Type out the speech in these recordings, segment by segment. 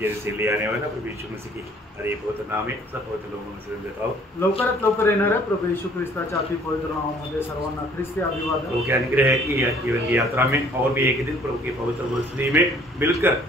जैसे आने वाला प्रभु यीशु मसीह की हरे पवित्र नाम में सब पवित्र लोगों में से देता हूँ। लवकरात लवकर येणाऱ्या प्रभु येशू ख्रिस्ताच्या अति पवित्र नावामध्ये सर्वांना ख्रिस्ती अभिवादन। प्रभु के अनुग्रह है कि यह जीवन की यात्रा में और भी एक दिन प्रभु की पवित्र वचन में मिलकर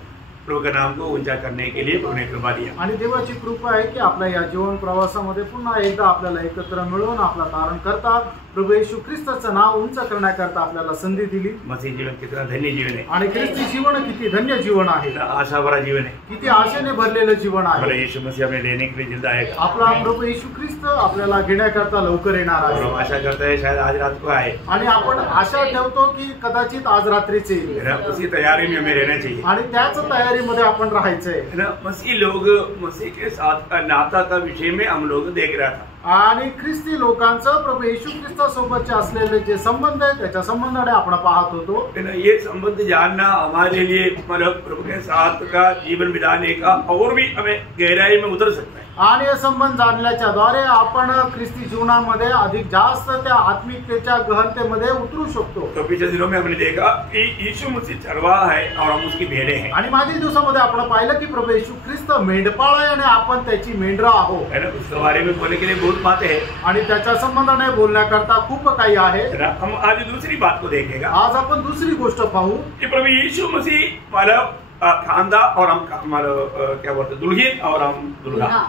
प्रभु के नाम को ऊंचा करने के लिए प्रभु ने कृपा दिया। आणि देवाची कृपा आहे की आपल्या या जीवन प्रवासामध्ये पुन्हा एकदा आपल्याला एकत्र मिळवून आपला तारण करता प्रभु येशू ख्रिस्ताचं नाव उंच करण्याकरता आपल्याला संधी दिली। मसीह जीवन कितना धन्य जीवन है आणि ख्रिस्ती जीवन किती धन्य जीवन आहे, आशा भरा जीवन है, किती आशेने भरलेलं जीवन आहे। हमारा यीशु मसीह हमें लेने के लिए जिंदा है। आपला प्रभु येशू ख्रिस्त आपल्याला घेण्याकरता लवकर येणार आहे। हम आशा करते हैं शायद आज रात को आए आणि आपण आशा ठेवतो की कदाचित आज रात्रीच येईल। उसी तैयारी में हमें रहना चाहिए आणि त्याच तयारीमध्ये आपण राहायचंय। मसीह लोग मसीह के साथ का नाता का विषय में हम लोग देख रहा था आणि ख्रिस्ती लोकांचं प्रभु येशू ख्रिस्तासोबतचे असलेले जे संबंध आहेत त्याच्या संबंधाने आपण पाहत होतो। ये संबंध जानना हमारे लिए मतलब प्रभु के साथ का जीवन बिताने का और भी हमें गहराई में उतर सकता है। आणि हे संबंध जाणल्याच्या द्वारे आपण ख्रिस्ती जीवनामध्ये अधिक जास्त त्या आत्मिकतेच्या गहनतेमध्ये उतरू शकतो। तो पिछले दिनों में हमने देखा कि यीशु मसीह चरवाहा है और हम उसकी भेड़ें हैं। आणि मागील दिवसामध्ये आपण पाहिलं की प्रभु येशू ख्रिस्त मेंढपाळ आहे आणि आपण त्याची मेंढरं आहोत। है ना, उसके बारे में बोलने के लिए बहुत बातें हैं आणि त्याच्या संबंधाने बोलण्याकरता खूप काही आहे। हम आज दूसरी बात को देखेगा। आज आपण दुसरी गोष्ट पाहू कि प्रभु यीशु मसीह हमारा खानदा और हम हमारा क्या बोलते दुल्हन और हम दुल्हा।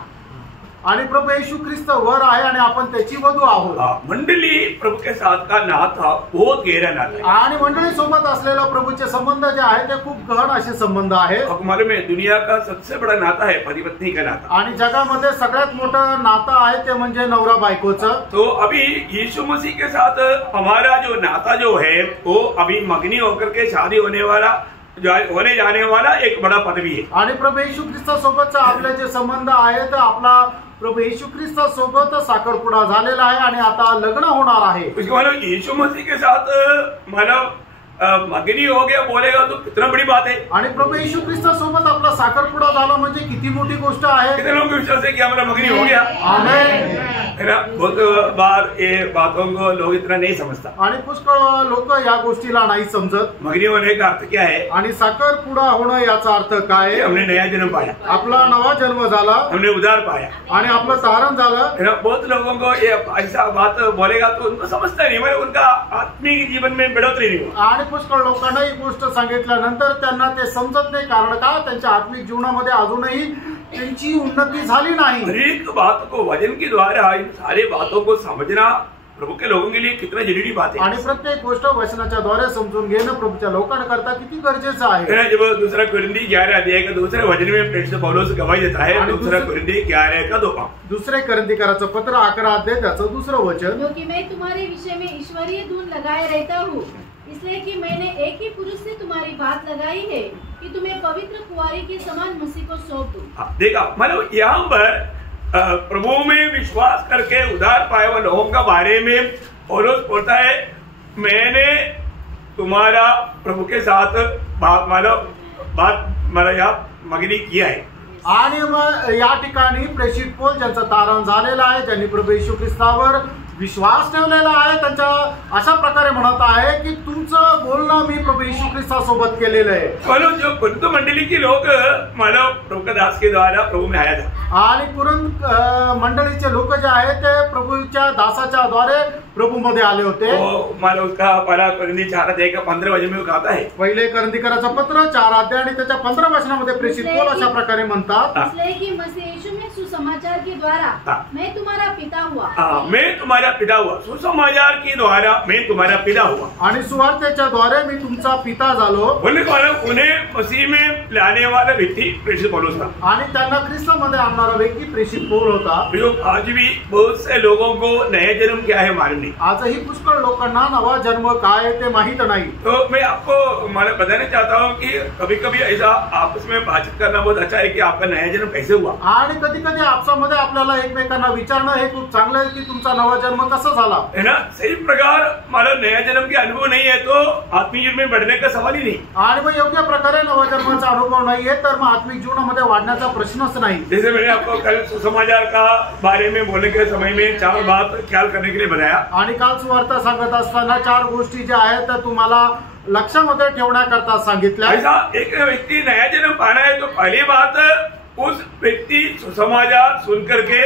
आणि प्रभु येशू ख्रिस्त वर आहे आणि आपण त्याची वधू आहोत। मंडली प्रभु के साथ का नाता बहुत गहरा नाता है आणि मंडळी सोबत असलेला प्रभूचे संबंध जे आहे ते खूप गहन असे संबंध आहेत। आपको मालूम है दुनिया का सबसे बड़ा नाता है पति पत्नी का नाता। आणि जगामध्ये सगळ्यात मोठं नातं आहे ते म्हणजे नवरा बायकोचं। तो अभी यीशु मसीह के साथ हमारा जो नाता जो है वो अभी मगनी होकर के शादी होने जाने वाला एक बड़ा पदवी है। आणि प्रभु येशू ख्रिस्तासोबतचा आपले जे संबंध आहेत आपला प्रभु येशू ख्रिस्तासोबत साखरपुडा झालेला आहे आणि आता लग्न होणार आहे। उसके मतलब यीशु मसीह के साथ मतलब मगनी हो गया बोलेगा तो कितना बड़ी बात है। आणि प्रभु येशू ख्रिस्तासोबत आपला साखरपुडा झाला म्हणजे किती मोठी गोष्ट आहे। कितने लोगों को विश्वास है कि हमारा मगनी हो गया। आमेन। है ना, बहुत बार ये बातों को लोग इतना नहीं समझता आणि पुष्कळ लोक या गोष्टीला नाही समजत। मगनी होने का अर्थ क्या है? आणि साखरपुडा होणं याचा अर्थ काय? हमने नया जन्म पाया, आपला नवा जन्म झाला, हमने उद्धार पाया आणि आपलं तारण झालं। है ना, बहुत लोगों को ये ऐसा बात बोलेगा तो उनको समझता नहीं, मतलब उनका आत्मिक जीवन में बढ़ोतरी नहीं हुआ। आणि पुष्कळ लोकांना ही गोष्ट सांगितल्यानंतर त्यांना ते समजत नाही, कारण का त्यांच्या आत्मिक जीवनामध्ये अजूनही त्यांची उन्नती झाली नाही। हर एक बात को वचन के द्वारा इन सारी बातों को समझना प्रभु के लोगों के लिए कितना जरूरी बात है। आणि प्रत्येक गोष्ट वचनाच्या द्वारे समजून घेणं प्रभूच्या लोकांकरता किती गरजेचं आहे। जब दूसरा कुरिन्थी 11 अध्याय का दूसरे वचन में प्रेरित पौलुस गवाही देता है, दूसरा कुरिन्थी 11 का 2 दुसरे कुरिन्थीकराचं पत्र 11 अध्याय त्याचं दुसरं वचन। क्योंकि मैं तुम्हारे विषय में ईश्वरीय धून लगाए रहता हूँ, इसलिए कि मैंने एक ही पुरुष से तुम्हारी बात लगाई है कि तुम्हें पवित्र कुंवारी के समान मसीह को सौंप दूं। देखा, मतलब यहाँ पर प्रभु में विश्वास करके उद्धार पाए हुए लोगों का बारे में पौलुस बोलता है मैंने तुम्हारा प्रभु के साथ बात मगनी किया है। आणि मग या ठिकाणी प्रेषित पौल ज्यांचं तारण झालेलं आहे, ज्यांनी प्रभू येशू ख्रिस्तावर विश्वास ठेवलेला आहे, त्यांच्या अशा प्रकारे म्हणत आहे की तुमचं बोलणं मी प्रभू येशू ख्रिस्तासोबत केलेलं आहे। मतलब जो कुरिन्थ मंडली के लोग मतलब प्रभु का दास के द्वारा प्रभु में आया था। आणि कुरिन्थ मंडळीचे लोक जे आहेत ते प्रभूच्या दासाच्या द्वारे प्रभु मध्ये आले होते। मतलब उसका पहला कुरिन्थी 4 अध्याय का 15 वचन में कहता है, पहिले कुरिन्थीकराचं पत्र 4 अध्याय आणि त्याच्या 15 वचनामध्ये प्रेषित पौल अशा प्रकारे म्हणतात, इसलिए कि मसीह यीशु में सुसमाचार के द्वारा मैं तुम्हारा पिता हुआ। मैं तुम्हारा पिता हुआ, सुसमाचार के द्वारा मैं तुम्हारा पिता हुआ। आणि सुवार्तेच्या द्वारे मी तुमचा पिता झालो। बोलने का मतलब उन्हें मसीह में लाने वाला व्यक्ति प्रेषित पौलुस था आणि त्यांना ख्रिस्तामध्ये आणणारा व्यक्ती प्रेषित पौल होता। आज भी बहुत से लोगों को नया जन्म क्या है मालूम नहीं। आजही पुष्कळ लोकांना नवा जन्म काय ते माहित नाही। तो मैं आपको मतलब बताना चाहता हूँ कि कभी कभी ऐसा आपस में बातचीत करना बहुत अच्छा है कि आपका नया जन्म कैसे हुआ। आणि कधी कधी आपसामध्ये आपल्याला एकमेकांना विचारणं हे खूप चांगलं आहे की तुमचा नवा जन्म कसा झाला, है ना। सही प्रकार मतलब नया जन्म के अनुभव नहीं है तो आत्मिक जीवन में बढ़ने का सवाल ही नहीं। आणि मग योग्य प्रकारे नवा जन्माचा अनुभव नाहीये तर मग आत्मिक जीवनामध्ये वाढण्याचा प्रश्नच नाही। जैसे मैंने आपको कल सुसमाचार का बारे में बोलने के समय में 4 बात ख्याल करने के लिए बताया। आणि काल सुवार्ता सांगत असताना 4 गोष्टी ज्या आहेत त्या तुम्हाला लक्षामध्ये ठेवण्याकरता सांगितलं. ऐसा एक व्यक्ति नया जन्म पाना है तो पहली बात उस व्यक्ति समाचार सुन करके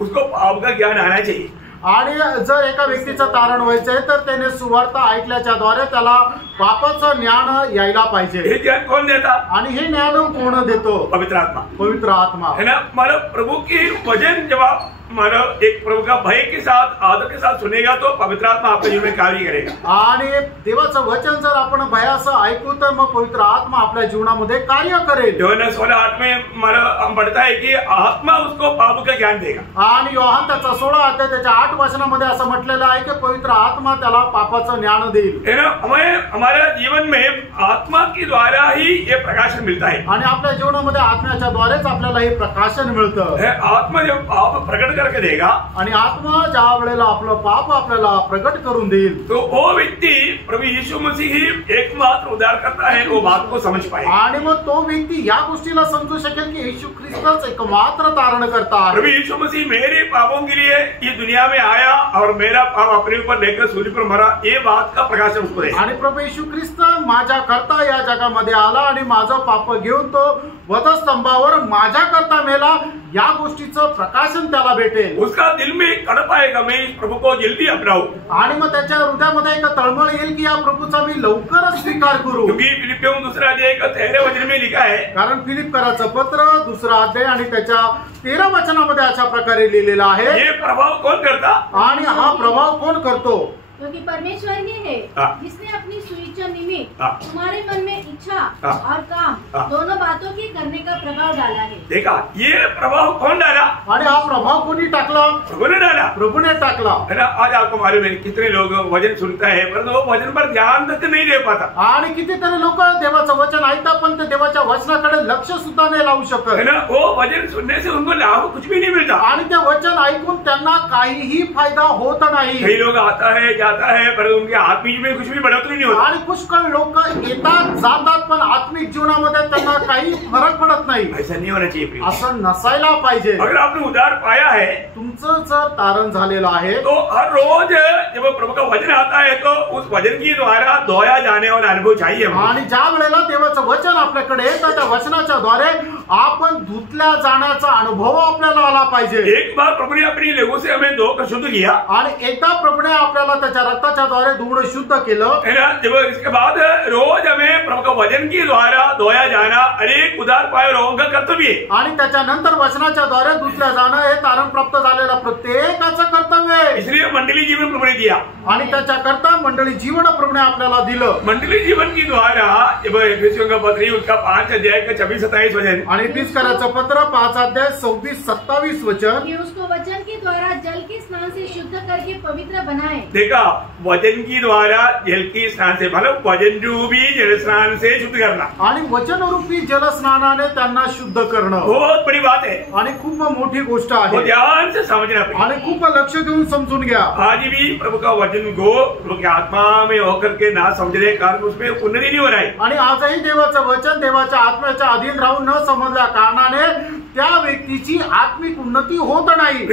उसको पाप का ज्ञान आना चाहिए. आणि जर एका व्यक्तीचं तारण व्हायचंय तर त्याने सुवार्ता ऐकल्याच्या द्वारे त्याला पापाचं ज्ञान यायला पाहिजे. हे ज्ञान कौन देता? आणि हे ज्ञान कोण देतो? पवित्र आत्मा. पवित्र आत्मा है ना. मानो प्रभु की वचन जब आप मानो एक प्रभु का भय के साथ आदर के साथ सुनेगा तो पवित्र आत्मा आपके जीवन में कार्य करेगा. आणि देवाचं वचन जर आपण भयासं ऐकू तर मग पवित्र आत्मा आपल्या जीवनामध्ये कार्य करेल. योहन्ना 16:8 में मानो हम पढ़ता है कि आत्मा उसको पाप का ज्ञान देगा. आणि योहान त्याचा 16 अध्याय त्याच्या 8 वचनामध्ये असं म्हटलेलं आहे की पवित्र आत्मा त्याला पापाचं ज्ञान देईल. है ना. हमें हमारे जीवन में आत्मा के द्वारा ही ये प्रकाशन मिलता है. आणि आपल्या जीवनामध्ये आत्म्याच्या द्वारेच आपल्याला हे प्रकाशन मिळतं. आत्मा जब पाप प्रकट करके देगा आणि आत्मा ज्या वेळेला आपलं पाप आपल्याला प्रकट करून देईल तो वो व्यक्ति प्रभु यीशु मसीह ही एकमात्र उद्धारकर्ता है वो बात को समझ पाए. आणि मग तो व्यक्ती या गोष्टीला समजू शकेल की येशू ख्रिस्तच एकमात्र तारण करता आहे. प्रभु यीशु मसीह मेरे पापों के लिए ये दुनिया में आया और मेरा पाप अपने ऊपर लेकर सूली पर मरा ये बात का प्रकाशन उसको है. आणि प्रभू येशू ख्रिस्त माझ्या करता या जगामध्ये आला आणि माझं पाप घेऊन तो वधस्तंभावर माझ्या करता मेला या गोष्टीचं प्रकाशन त्याला भेटेल. उसका दिल में तड़प आएगा मैं इस प्रभु को जल्दी अपनाऊं. आणि मग त्याच्या हृदयामध्ये एक तळमळ येईल की या प्रभूचा मी लवकरच स्वीकार करू. क्योंकि फिलिपियों दूसरा अध्याय का 13 वचन में लिखा है. कारण फिलिप्पियराचं पत्र 2 अध्याय आणि त्याच्या 13 वचनामध्ये अशा प्रकारे लिहिलेलं आहे. ये प्रभाव कौन करता? आणि हा प्रभाव कोण करतो? क्योंकि परमेश्वर ही है जिसने अपनी सुइच्छा निमित्त तुम्हारे मन में इच्छा और काम दोनों बातों की करने का प्रभाव डाला है. देखा ये प्रभाव कौन डाला? आणि हा प्रभाव कोणी टाकला? प्रभु ने डाला. प्रभूने टाकला. है ना. आज आपको मालूम है कितने लोग वचन सुनता है परंतु वो वचन पर ध्यान तक नहीं दे पाता. आणि कितीतरी लोक देवाचं वचन ऐकतात पण ते देवाच्या वचनाकडे लक्ष सुद्धा नाही लावू शकत. है ना. वो वचन सुनने से उनको लाभ कुछ भी नहीं मिलता. आणि ते वचन ऐकून त्यांना काहीही फायदा होत नाही. कई लोग आता है जाता है पर उनके आत्मिक में कुछ भी बढ़ोतरी नहीं होती. आणि पुष्कळ लोक येतात जातात पण आत्मिक जीवनामध्ये त्यांना काही फरक पडत नाही. ऐसा नहीं होना चाहिए. असं नसायला पाहिजे. अगर आपने उद्धार पाया है तुमचं जर तारण झालेलं आहे तो हर रोज जब प्रभु का वचन आता है तो उस वचन के द्वारा धोया जाने वाला अनुभव चाहिए. आणि ज्या वेळेला देवाचं वचन आपल्याकडे येतं त्या वचनाच्या द्वारे आपण धुतल्या जाण्याचा अनुभव आपल्याला आला पाहिजे. एक बार प्रभु ने अपनी लहू से हमें धो कर शुद्ध किया. आणि एकदा प्रभूने आपल्याला त्याच्या रक्ताच्या द्वारे धुवणं शुद्ध केलं. है ना. जब इसके बाद रोज हमें प्रभु का वचन के द्वारा धोया जाना अनेक उद्धार पाए लोगों का कर्तव्य है. आणि त्याच्यानंतर वचनाच्या द्वारे धुतल्या जाणं हे तारण प्राप्त झालेलं प्रत्येकाचं कर्तव्य आहे. इसलिए मंडली जीवन प्रभु ने दिया. आणि त्याच्याकरता मंडळी जीवन प्रभूने आपल्याला दिलं. मंडली जीवन के द्वारा जब एफेसियों का पत्र उसका 5 अध्याय का 26-27 वचन आणि एफिसकराचं पत्र 5 अध्याय 26-27 वचन कि उसको वचन के द्वारा जल के स्नान से शुद्ध करके पवित्र बनाए. देखा वचन की द्वारा जल की स्नान से मतलब वचन रूपी जल स्नान से शुद्ध करना. आणि वचनरूपी जलस्नानाने त्यांना शुद्ध करणं बहुत बड़ी बात है. आणि खूप मोठी गोष्ट वो आहे. ध्यान से समझना पड़ेगा. आणि खूप लक्ष देऊन समजून घ्या. आज भी प्रभु का वचन को प्रभु की आत्मा में होकर के ना समझने के कारण उसमें उन्नति नहीं हो रहा है. आणि आजही देवाचं वचन देवाच्या आत्म्याच्या अधीन राहून न समजल्या कारणाने त्या व्यक्तीची आत्मिक उन्नती होत नाही.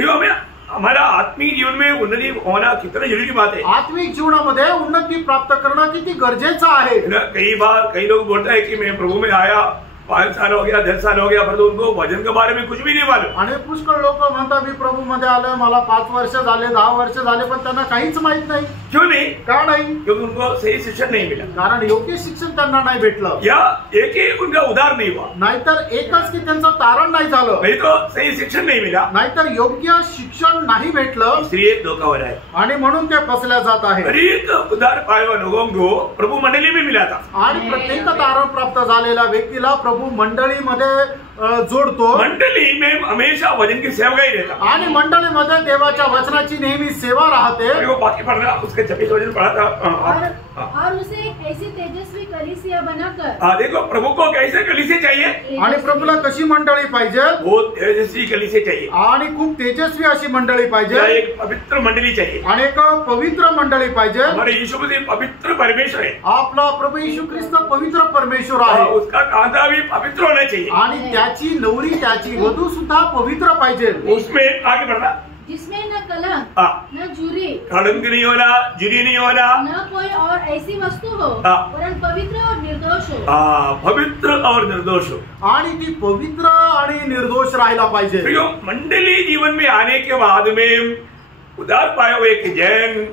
हमारा आत्मिक जीवन में उन्नति होना कितना जरूरी बात है. आत्मिक जीवनामध्ये उन्नती प्राप्त करणं किती गरजेचं आहे. कई बार कई लोग बोलते हैं कि मैं प्रभु में आया 5 साल हो गया 10 साल हो गया परंतु उनको वचन के बारे में कुछ भी नहीं मालूम. आणि पुष्कळ लोक म्हणतात मी प्रभू मध्ये आलोय मला 5 वर्ष झाले 10 वर्ष झाले पण त्यांना काहीच माहित नाही. क्यों नहीं? का नाही? क्योंकि उनको सही शिक्षण नहीं मिला. कारण योग्य शिक्षण त्यांना नाही भेटलं. या एक ही उनका उद्धार नहीं हुआ. नाहीतर एकच की त्यांचं तारण नाही झालं. नहीं तो सही शिक्षण नहीं मिला. नाहीतर योग्य शिक्षण नाही भेटलं. इसलिए धोखा हो रहा है. आणि म्हणून ते फसल्या जात आहे. अनेक उद्धार पाए हुए लोगों को प्रभु मंडली में मिला था. आणि प्रत्येक तारण प्राप्त झालेल्या व्यक्तीला प्रभू मंडळीमध्ये जोडतो. मंडली में हमेशा वचन की सेवकाई रहता. आणि मंडळीमध्ये देवाच्या वचनाची नेहमी सेवा राहते. वो बाकी पढ़ना उसके 26 वचन पढ़ा था. और उसे एक ऐसी तेजस्वी कलीसिया बनाकर देखो प्रभु को कैसे कलीसिया चाहिए. आणि प्रभूला कशी मंडळी पाहिजे. वो तेजस्वी कलीसिया चाहिए. आणि खूप तेजस्वी अशी मंडळी पाहिजे. एक पवित्र मंडली चाहिए. आणि एक पवित्र मंडळी पाहिजे. हमारे यीशु मसीह पवित्र परमेश्वर है. आपला प्रभू येशू ख्रिस्त पवित्र परमेश्वर आहे. उसका कांता भी पवित्र होना चाहिए. आणि त्याची नवरी त्याची वधू सुद्धा पवित्र पाहिजे. उसमें आगे बढ़ना. जिसमें न कलंक न झुरी, कलंक नहीं होना, झुरी नहीं होना, न कोई और ऐसी वस्तु हो, वरन पवित्र और निर्दोष हो। पवित्र और निर्दोष हो, आणि ती पवित्र आणि निर्दोष राहायला पाहिजे। प्रियो, मंडली जीवन में आने के बाद में उदार पाया हुआ एक जैन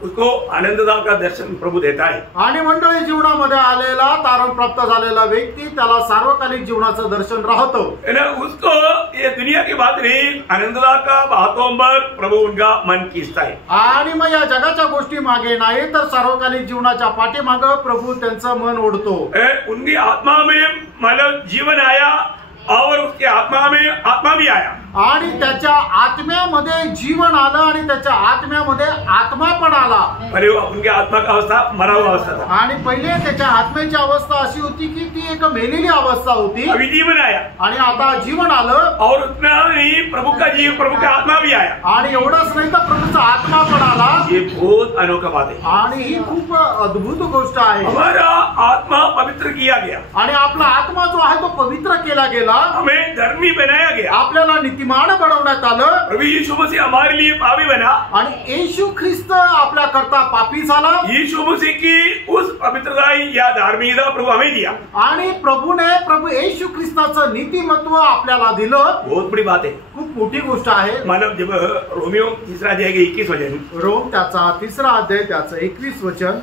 उसको आनंददा का दर्शन प्रभु देता है। आणि मंडळी जीवनामध्ये आलेला तारण प्राप्त झालेला व्यक्ती त्याला सार्वकालिक जीवनाचं दर्शन राहतो, है ना। उसको ये दुनिया की बात नहीं, आनंददा का बातों पर प्रभु उनका मन खींचता है। आणि मग या जगाच्या गोष्टी मागे नाही तर सार्वकालिक जीवनाच्या पाठीमागे प्रभू त्यांचं मन ओढतो। उनकी आत्मा में मतलब जीवन आया और उसके आत्मा में आत्मा भी आया, आणि त्याच्या आत्म्यामध्ये जीवन आलं आणि त्याच्या आत्म्यामध्ये आत्मा पण आला। अरे उनकी आत्मा का अवस्था मरा हुआ अवस्था था, आणि पहिले त्याच्या आत्म्याची अवस्था अशी होती की ती एक मेलेली अवस्था होती, अभी जीवन आया आणि आता जीवन आलं। और उतना नहीं, प्रभु का आत्मा भी आया, आणि एवढंच नाही तर प्रभूचा आत्मा पण आला। ये बहुत अनोखा बात है, आणि ही खूप अद्भुत गोष्ट आहे। हमारा आत्मा पवित्र किया गया, आणि आपला आत्मा जो आहे तो पवित्र केला गेला, हमें धर्मी बनाया गया, आपल्याला नीतिमान बनवण्यात आलं। प्रभु यीशु मसीह हमारे लिए पापी बना, आणि येशू ख्रिस्त आपल्या करता पापी झाला। यीशु मसीह की उस पवित्रता या धार्मिकता प्रभु हमें दिया, आणि प्रभूने प्रभू येशू ख्रिस्ताचं नीतिमत्व आपल्याला दिलं। बहुत बड़ी बात है, खूप मोठी गोष्ट आहे। मानव जब रोमियो 3 अध्याय 21 वचन, रोम त्याचा 3 अध्याय त्याचं 21 वचन,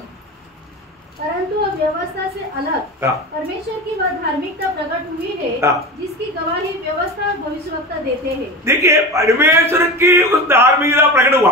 परंतु अब व्यवस्था से अलग परमेश्वर की वह धार्मिकता प्रकट हुई है जिसकी गवाही व्यवस्था और भविष्यवक्ता देते हैं। देखिए, परमेश्वर की उस धार्मिकता प्रकट हुआ,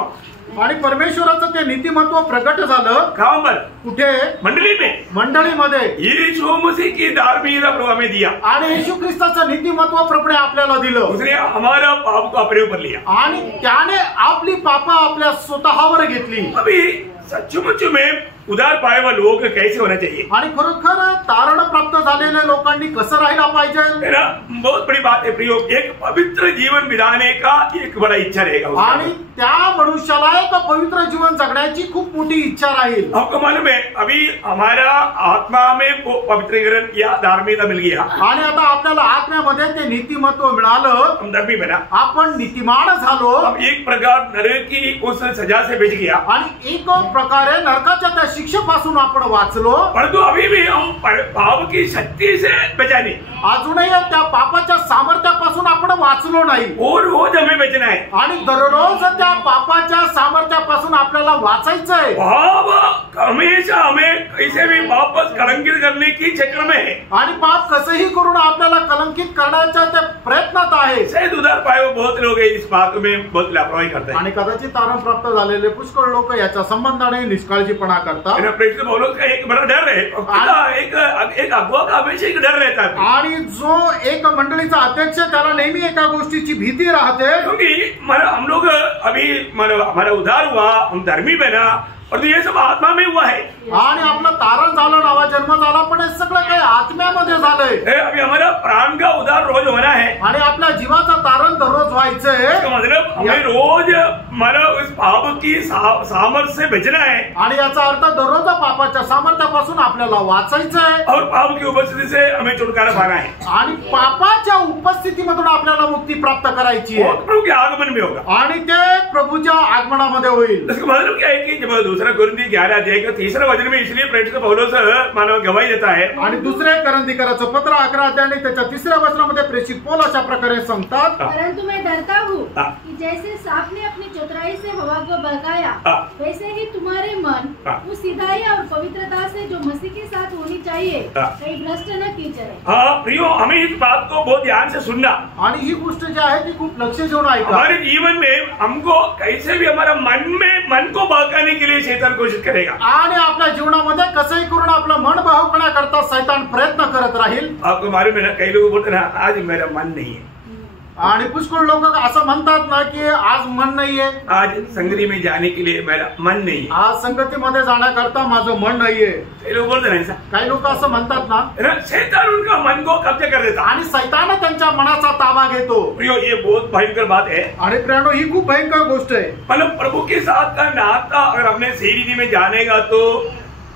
आणि परमेश्वराचं ते नीतिमत्व प्रकट झालं। कहां पर? कुठे? मंडली में, मंडळीमध्ये। यीशु मसीह की धार्मिकता प्रभु हमें दिया, आणि येशू ख्रिस्ताचं नीतिमत्व प्रभूने आपल्याला दिलं। उसने हमारा पाप को अपने ऊपर लिया, आणि त्याने आपली पाप आपल्या स्वतःवर घेतली। अभी सचमुच में उदार पाए हुए लोग कैसे होना चाहिए, आणि खरोखर तारण प्राप्त झालेल्या लोकांनी कसं राहायला पाहिजे? है ना। बहुत बड़ी बात है प्रियो, एक पवित्र जीवन बिताने का एक बड़ा इच्छा रहेगा उसका। आणि त्या मनुष्याला एक पवित्र जीवन जगण्याची खूप मोठी इच्छा राहील। आपको मालूम है, अभी हमारा आत्मा में वो पवित्रीकरण या धार्मिकता मिल गया, आणि आता आपल्याला आत्म्यामध्ये ते नीतिमत्व मिळालं, हम धर्मी बना, आपण नीतिमान झालो। हम एक प्रकार नरक की उस सजा से बच गया, आणि एक प्रकारे नरकाच्या त्या शिक्षेपासून आपण वाचलो। परंतु अभी भी हम पाप की शक्ति से बचा नहीं, अजूनही त्या पापाच्या सामर्थ्यापासून आपण वाचलो नाही, और रोज हमें बचना है। आणि दररोज त्या पापाच्या सामर्थ्यापासून आपल्याला वाचायचंय। पाप हमेशा हमें कैसे भी वापस कलंकित करने की चक्र में है, आणि पाप कसंही करून आपल्याला कलंकित करण्याच्या त्या प्रयत्नात आहे। शायद उधार पाए हुए बहुत लोग इस बात में बहुत लापरवाही करते हैं, आणि कदाचित तारण प्राप्त झालेले पुष्कळ लोक याच्या संबंधाने निष्काळजीपणा करतात। प्रेषित पौलुस का एक बड़ा डर है, एक अगुआ का हमेशा एक डर रहता है, आणि जो एक मंडळीचा अध्यक्ष त्याला नेहमी एका गोष्टीची भीती राहते, क्योंकि हम लोग अभी हमारा उद्धार हुआ, हम धर्मी बना, और तो ये सब आत्मा में हुआ है, आणि आपलं तारण झालं, नवा जन्म झाला, पण हे सगळं काही आत्म्यामध्ये झालंय। अभी हमारा प्राण का उद्धार रोज होना है, आणि आपल्या जीवाचं तारण दररोज व्हायचंय। मतलब हमें रोज मतलब उस पाप की सामर्थ्य से बचना है, आणि याचा अर्थ दररोज पापाच्या सामर्थ्यापासून आपल्याला वाचायचंय, और पाप की उपस्थिति से हमें छुटकारा पाना है, आणि पापाच्या उपस्थितीमधून आपल्याला मुक्ती प्राप्त करायची आहे, प्रभु के आगमन में होगा, आणि ते प्रभूच्या आगमनामध्ये होईल। इसका मतलब क्या है कि जब दूसरा कुरिन्थी 11 अध्याय का 3 वचन में इसलिए प्रेरित पौलुस मानव गवाही देता है, आणि दुसरे करंथीकराचं पत्र 11 अध्याय आणि त्याच्या 3 वचनामध्ये प्रेषित पौल अशा प्रकारे सांगतात, परंतु मैं डरता हूँ कि जैसे सांप ने अपनी चतुराई से हवा को बहकाया, वैसे ही तुम्हारे मन उस सिधाई और पवित्रता से जो मसीह के साथ होनी चाहिए कहीं भ्रष्ट न की जाए। हाँ प्रियो, हमें इस बात को बहुत ध्यान से सुनना, आणि ही गोष्ट जी आहे ती खूप लक्ष देऊन ऐका। हमारे जीवन में हमको कैसे भी हमारा मन को बहकाने के लिए शैतान कोशिश करेगा, आणि आपल्या जीवनामध्ये कसंही करून आपलं मन बहकण्याकरता शैतान प्रयत्न करत राहील। आपको मालूम है ना, कई लोग बोलते ना आज मेरा मन नहीं है, आणि पुष्कळ लोक असं म्हणतात ना की आज मन नाहीये, आज संगती में जाने के लिए मेरा मन नहीं है, आज संगतीमध्ये जाण्याकरता माझं मन नाहीये। कई लोग बोलते ना ऐसा, काही लोक असं म्हणतात ना, शैतान उनका मन को कब्जा कर देता, आणि शैतान त्यांच्या मनाचा ताबा घेतो। प्रियो, ये बहुत भयंकर बात है, आणि प्रियानो ही खूप भयंकर गोष्ट आहे। मतलब प्रभु के साथ का नाता अगर हमने सही रीति में जानेगा तो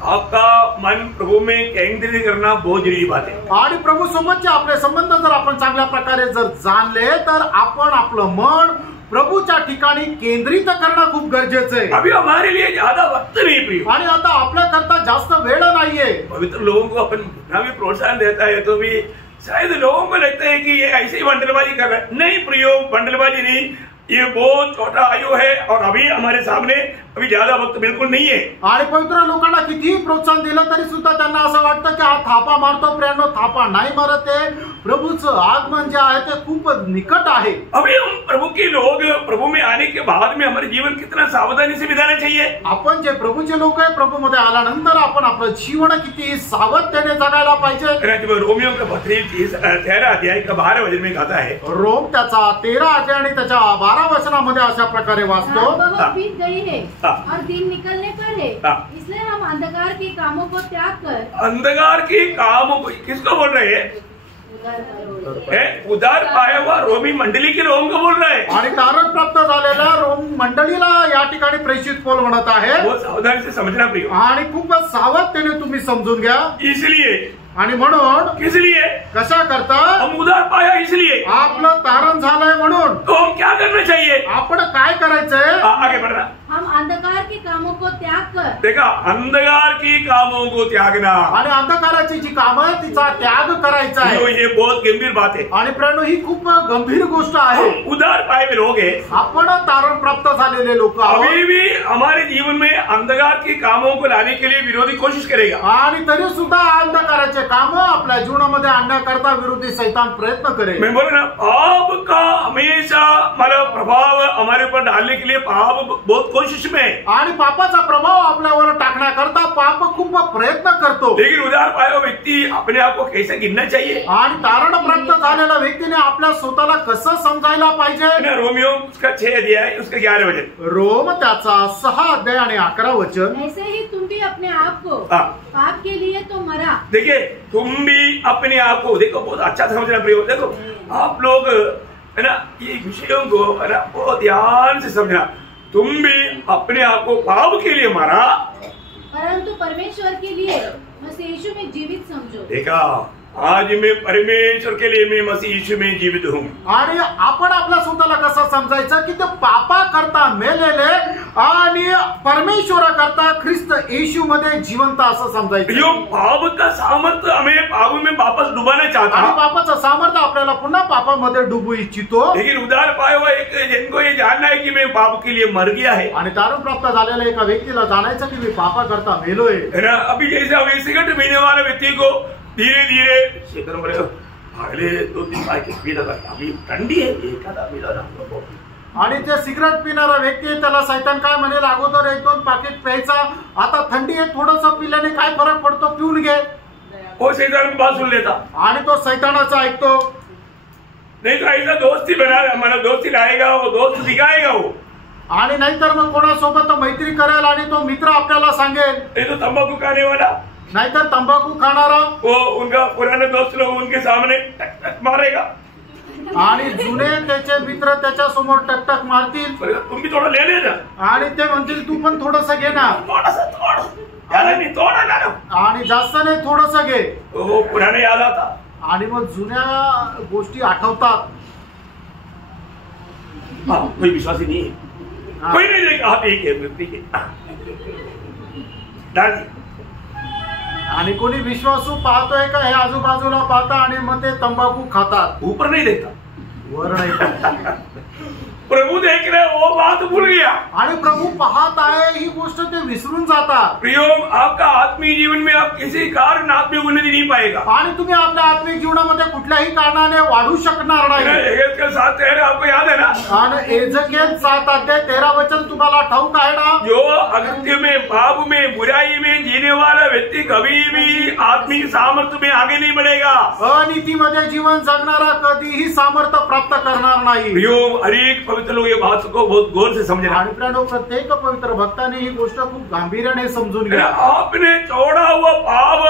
आपका मन प्रभु में केंद्रित करना बहुत जरूरी बात है। आणि प्रभू सोबतचे आपले संबंध जर आपण चांगल्या प्रकारे जर जाणले तर आपण आपलं मन प्रभूच्या ठिकाणी केंद्रित करणं खूप गरजेचं आहे. अभी हमारे लिए ज्यादा वक्त नहीं प्रियो, आणि आता आपल्या करता जास्त वेळ नाहीये. पवित्र लोगों को अपन जितना भी प्रोत्साहन देता है तो भी शायद लोगों को लगता है कि ये ऐसे ही बंडलबाजी कर रहा है. नहीं प्रियो, बंडलबाजी नहीं, ये बहुत छोटा आयु है और अभी हमारे सामने अभी ज्यादा वक्त बिल्कुल नहीं है. आणि पवित्र लोकांना कितीही प्रोत्साहन दिलं तरी सुद्धा त्यांना असं वाटतं की हा थापा मारतो. प्रेरणो थापा नाही मारत आहे. प्रभूचं आगमन जे आहे ते खूप निकट आहे. अभी हम प्रभु के लोग प्रभु में आने के बाद में हमारे जीवन कितना सावधानी से बिताना चाहिए. आपण जे प्रभूचे लोक आहे, प्रभू मध्ये आल्यानंतर आपण आपलं जीवन किती सावधतेने जगायला पाहिजे. रोमियो का पत्री 13 अध्याय का 12 वचन में कहता है, रोम त्याचा 13 अध्याय आणि त्याच्या 12 वचनामध्ये अशा प्रकारे वाचतो, बहुत बीत गई है और दिन निकलने पर है, इसलिए हम अंधकार के कामों को त्याग कर. अंधकार के कामों को किसको बोल रहे हैं? उदार पाया हुआ रोमी मंडली की रोम को बोल रहे हैं. आणि तारण प्राप्त झालेल्या रोम मंडळीला या ठिकाणी प्रेषित पौल म्हणत आहे. बहुत सावधानी से समझना प्रियो, आणि खूप सावधतेने तुम्ही समजून घ्या. इसलिए, आणि म्हणून किस लिए? कशा करता? हम उदार पाया इसलिए, आपलं तारण झालंय म्हणून. तो हम क्या करना चाहिए? आपण काय करायचंय? आगे बढ़ना. हम अंधकार के कामों को त्याग कर. देखा, अंधकार की कामों को त्यागना, आणि अंधकाराची जी कामं आहे तिचा त्याग करायचा आहे. ये बहुत गंभीर बात है. आणि प्रेरणो ही खूप गंभीर गोष्ट आहे. उदार पाए हुए लोग हैं, आपण तारण प्राप्त झालेले लोक आहोत. अभी भी हमारे जीवन में अंधकार के कामों को लाने के लिए विरोधी कोशिश करेगा. आणि तरी सुद्धा अंधकाराचे काम आपल्या जीवनामध्ये आणण्याकरता विरोधी शैतान प्रयत्न करेल. मैं बोल रहा, पाप का हमेशा मतलब प्रभाव हमारे ऊपर डालने के लिए पाप बहुत कोशिश में है. आणि पापाचा प्रभाव आपल्यावर टाकण्याकरता पाप खूप प्रयत्न करतो. लेकिन उदार पाया हुआ व्यक्ति अपने आप को कैसे गिनना चाहिए? आणि तारण प्राप्त झालेल्या व्यक्तीने आपल्या स्वतःला कसं समजायला पाहिजे? रोमियो उसका 6 अध्याय उसका 11 वचन. रोम त्याचा 6 अध्याय आणि 11 वचन. ऐसे ही तुम भी अपने आप को पाप के लिए तो मरा. देखिए, तुम भी अपने आप को, देखो बहुत अच्छा समझना प्रियो. देखो आप लोग है ना, ये विषयों को है ना बहुत ध्यान से समझना. तुम भी अपने आप को पाप के लिए मारा, परंतु परमेश्वर के लिए मसीह यीशु में जीवित समझो. देखा, आज मैं परमेश्वर के लिए मैं मसीह यीशु में जीवित हूँ. आणि आपण आपल्या स्वतःला कसं समजायचं की ते पापा करता मेलेले आणि परमेश्वर करता ख्रिस्त येशू मध्ये जिवंत असं समजायचं. जो पाप का सामर्थ्य हमें पाप में वापस डुबाना चाहता आणि है, पापाचं सामर्थ्य आपल्याला पुन्हा पापामध्ये डुबू इच्छितो. लेकिन उदार पाया हुआ एक जिनको ये जानना है कि मैं पाप के लिए मर गया है, आणि तारण प्राप्त झालेल्या एका व्यक्तीला जाणायचं की मी पापा करता मेलोय. है ना. अभी जैसे अभी सिगरेट पीने वाले व्यक्ति को धीरे धीरे अगले 2-3 पैकेट पीला था, अभी ठंडी है, एखादा पीला ना. आणि जे सिगरेट पिणारा व्यक्ती आहे त्याला सैतान काय म्हणेल, अगोदर 1-2 पाकिट प्यायचा, आता थंडी आहे, थोडंसं पिल्याने काय फरक पडतो, पिऊन घे. वो शैतान की बात सुन लेता. आणि तो सैतानाचा ऐकतो. नहीं तो ऐसा दोस्ती बना, हमारा दोस्ती लाएगा, वो दोस्त दिखाएगा वो. आणि नाहीतर मग कोणासोबत मैत्री करेल आणि तो मित्र आपल्याला सांगेल. नहीं तो तंबाकू खाने वाला, नाहीतर तंबाखू खाणारा, वो उनका पुराने दोस्त लोग उनके सामने टक टक मारेगा. आणि जुने त्याचे मित्र त्याच्या समोर टकटक मारतील. तुम भी थोड़ा ले लेना. आणि ते म्हणतील तू पण थोडस घे ना. थोड़ा नहीं, थोड़ा ना. आणि जास्त नाही, थोडस घे. वो पुराने याद आता. आणि मग जुन्या गोष्टी आठवतात. कोई विश्वासी नहीं है, कोई नहीं देखा. ठीक है, डाल. आणि कोणी विश्वासू पाहतोय का हे आजूबाजूला पाहता आणि मग ते तंबाखू खातात. ऊपर नहीं देखता, वर नाही पाहत. प्रभु देख रहे, वो बात भूल गया. आणि प्रभू पाहत आहे ही गोष्ट ते विसरून जातात. प्रियो, आपका आत्मीय जीवन में आप किसी कारण आत्मिक उन्नति नहीं पाएगा. आणि तुम्ही आपल्या आत्मिक जीवनामध्ये कुठल्याही कारणाने वाढू शकणार नाही. एहेजकेल 7:13 आपको याद है ना. आणि एहेजकेल 7 अध्याय 13 वचन तुम्हाला ठाऊक आहे ना. जो अगत्य में, पाप में, बुराई में जीने वाला व्यक्ति कभी भी आत्मिक सामर्थ्य में आगे नहीं बढ़ेगा. अनीतीमध्ये जीवन जगणारा कधीही सामर्थ्य प्राप्त करणार नाही. प्रियो, हरेक पवित्र लोग ये बात को बहुत गौर से समझना. आणि प्रियो, प्रत्येक पवित्र भक्ताने ही गोष्ट खूप गांभीर्याने समजून घ्या. आपने छोड़ा हुआ पाप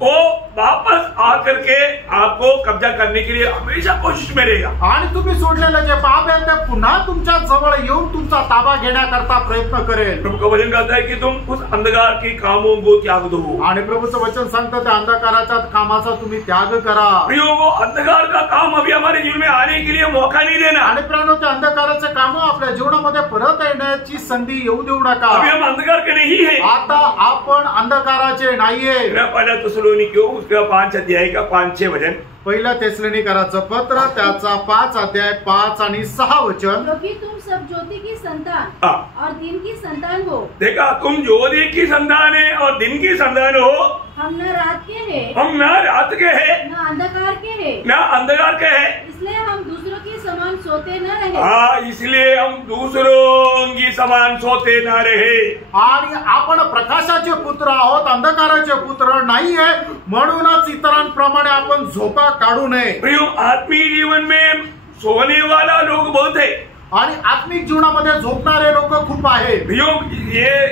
वो वापस आकर के आपको कब्जा करने के लिए हमेशा कोशिश में रहेगा। आणि तुम्ही सोडलेलं जे पाप आहे ते पुन्हा तुमच्या जवळ येऊन तुमचा ताबा घेण्याकरता प्रयत्न करेल। प्रभु का वचन कहता है कि तुम उस अंधकार के कामों को त्याग दो। आणि प्रभूचं वचन सांगतं त्या अंधकाराच्या कामाचा तुम्ही त्याग करा। प्रियो, वो अंधकार का काम अभी हमारे जीवन में आने के लिए मौका नहीं देना। आणि प्रियानो, त्या अंधकाराचे काम आपल्या जीवनामध्ये परत येण्याची संधी येऊ देऊ नका। अभी हम अंधकार के नहीं है। आता आपण अंधकाराचे नाहीये। पहला तेसलोनिकियों उसका 5 अध्याय का 5-6 वचन। पहिला तेसलोनिकराचं पत्र त्याचा 5 अध्याय 5 आणि 6 वचन। क्योंकि तुम सब ज्योति की संतान और दिन की संतान हो। देखा, तुम ज्योति की संतान है और दिन की संतान हो। हम न रात के हैं, हम न रात के हैं, न अंधकार के हैं, न अंधकार के हैं। इसलिए हम दूसरों की समान सोते न रहे। हाँ, इसलिए हम दूसरों की समान सोते न रहे। आणि आपण प्रकाशाचे पुत्र आहोत, अंधकाराचे पुत्र नाहीये, म्हणूनच इतरांप्रमाणे आपण झोपा काढू नये। प्रियो, आत्मीय जीवन में सोने वाला लोग बहुत है आणि आत्मिक जीवनामध्ये झोपणारे लोक खूप आहे। प्रियो,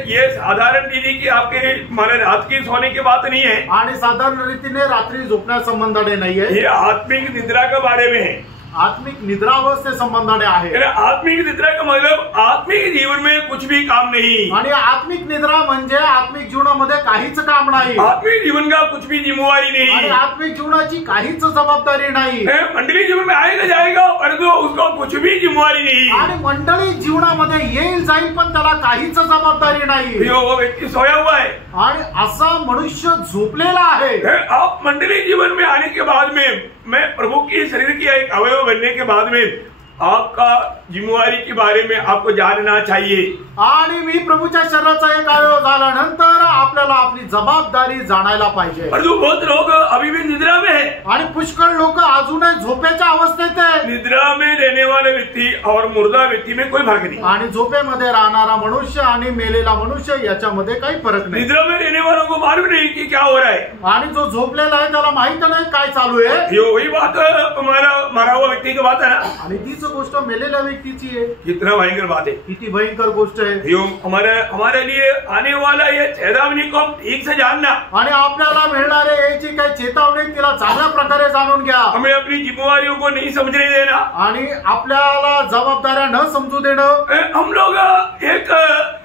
ये साधारण दीदी की आपके हमारे रात की सोने की बात नहीं है। आणि साधारण रीतीने रात्री झोपण्या संबंधाने नाहीये, ये आत्मिक निद्रा के बारे में है। आत्मिक निद्रावस्थे संबंधाने आहे। आत्मिक निद्रा का मतलब आत्मिक जीवन में कुछ भी काम नहीं। आणि आत्मिक निद्रा म्हणजे आत्मिक जीवनामध्ये काहीच काम नाही। आत्मिक जीवन का कुछ भी जिम्मेवारी आणि नहीं। आत्मिक जीवनाची काहीच जबाबदारी नाही। मंडली जीवन में आएगा जाएगा, परंतु उसको कुछ भी जिम्मेवारी नहीं। आणि मंडळी जीवनामध्ये येईल जाईल, पण त्याला काहीच जबाबदारी नाही। वो व्यक्ति सोया हुआ है आणि असा मनुष्य झोपलेला आहे। आप मंडली जीवन में आने के बाद में, मैं प्रभु की शरीर की एक अवयव बनने के बाद में आपका जिम्मेवारी के बारे में आपको जानना चाहिए। आणि मी प्रभूच्या शरीराचा एक अवयव झाल्यानंतर आपल्याला आपली जबाबदारी जाणायला पाहिजे। परंतु बहुत लोग अभी भी निद्रा में है। आणि पुष्कळ लोक अजूनही झोपेच्या अवस्थेत आहे। निद्रा में रहने वाले व्यक्ति और मुर्दा व्यक्ति में कोई फर्क नहीं। आणि झोपेमध्ये राहणारा मनुष्य आणि मेलेला मनुष्य याच्यामध्ये काही फरक नाही। निद्रा में रहने वालों को मालूम नहीं कि क्या हो रहा है। आणि जो झोपलेला आहे त्याला माहित नाही काय चालू आहे। ये वही बात हमारा मरा हुआ व्यक्ति की बात है ना। आणि तीच गोष्ट मेलेल्या व्यक्तीची आहे। कितना भयंकर बात है, किती भयंकर गोष्ट आहे। हमारे लिए आने वाला ये चेतावनी को ठीक से जानना। आणि आपल्याला मिळणारे याची काही चेतावणी तिला चांगल्या प्रकारे जाणून घ्या। हमें अपनी जिम्मेवारियों को नहीं समझने देना। आणि आपल्याला जबाबदाऱ्या न समजू देणं। हम लोग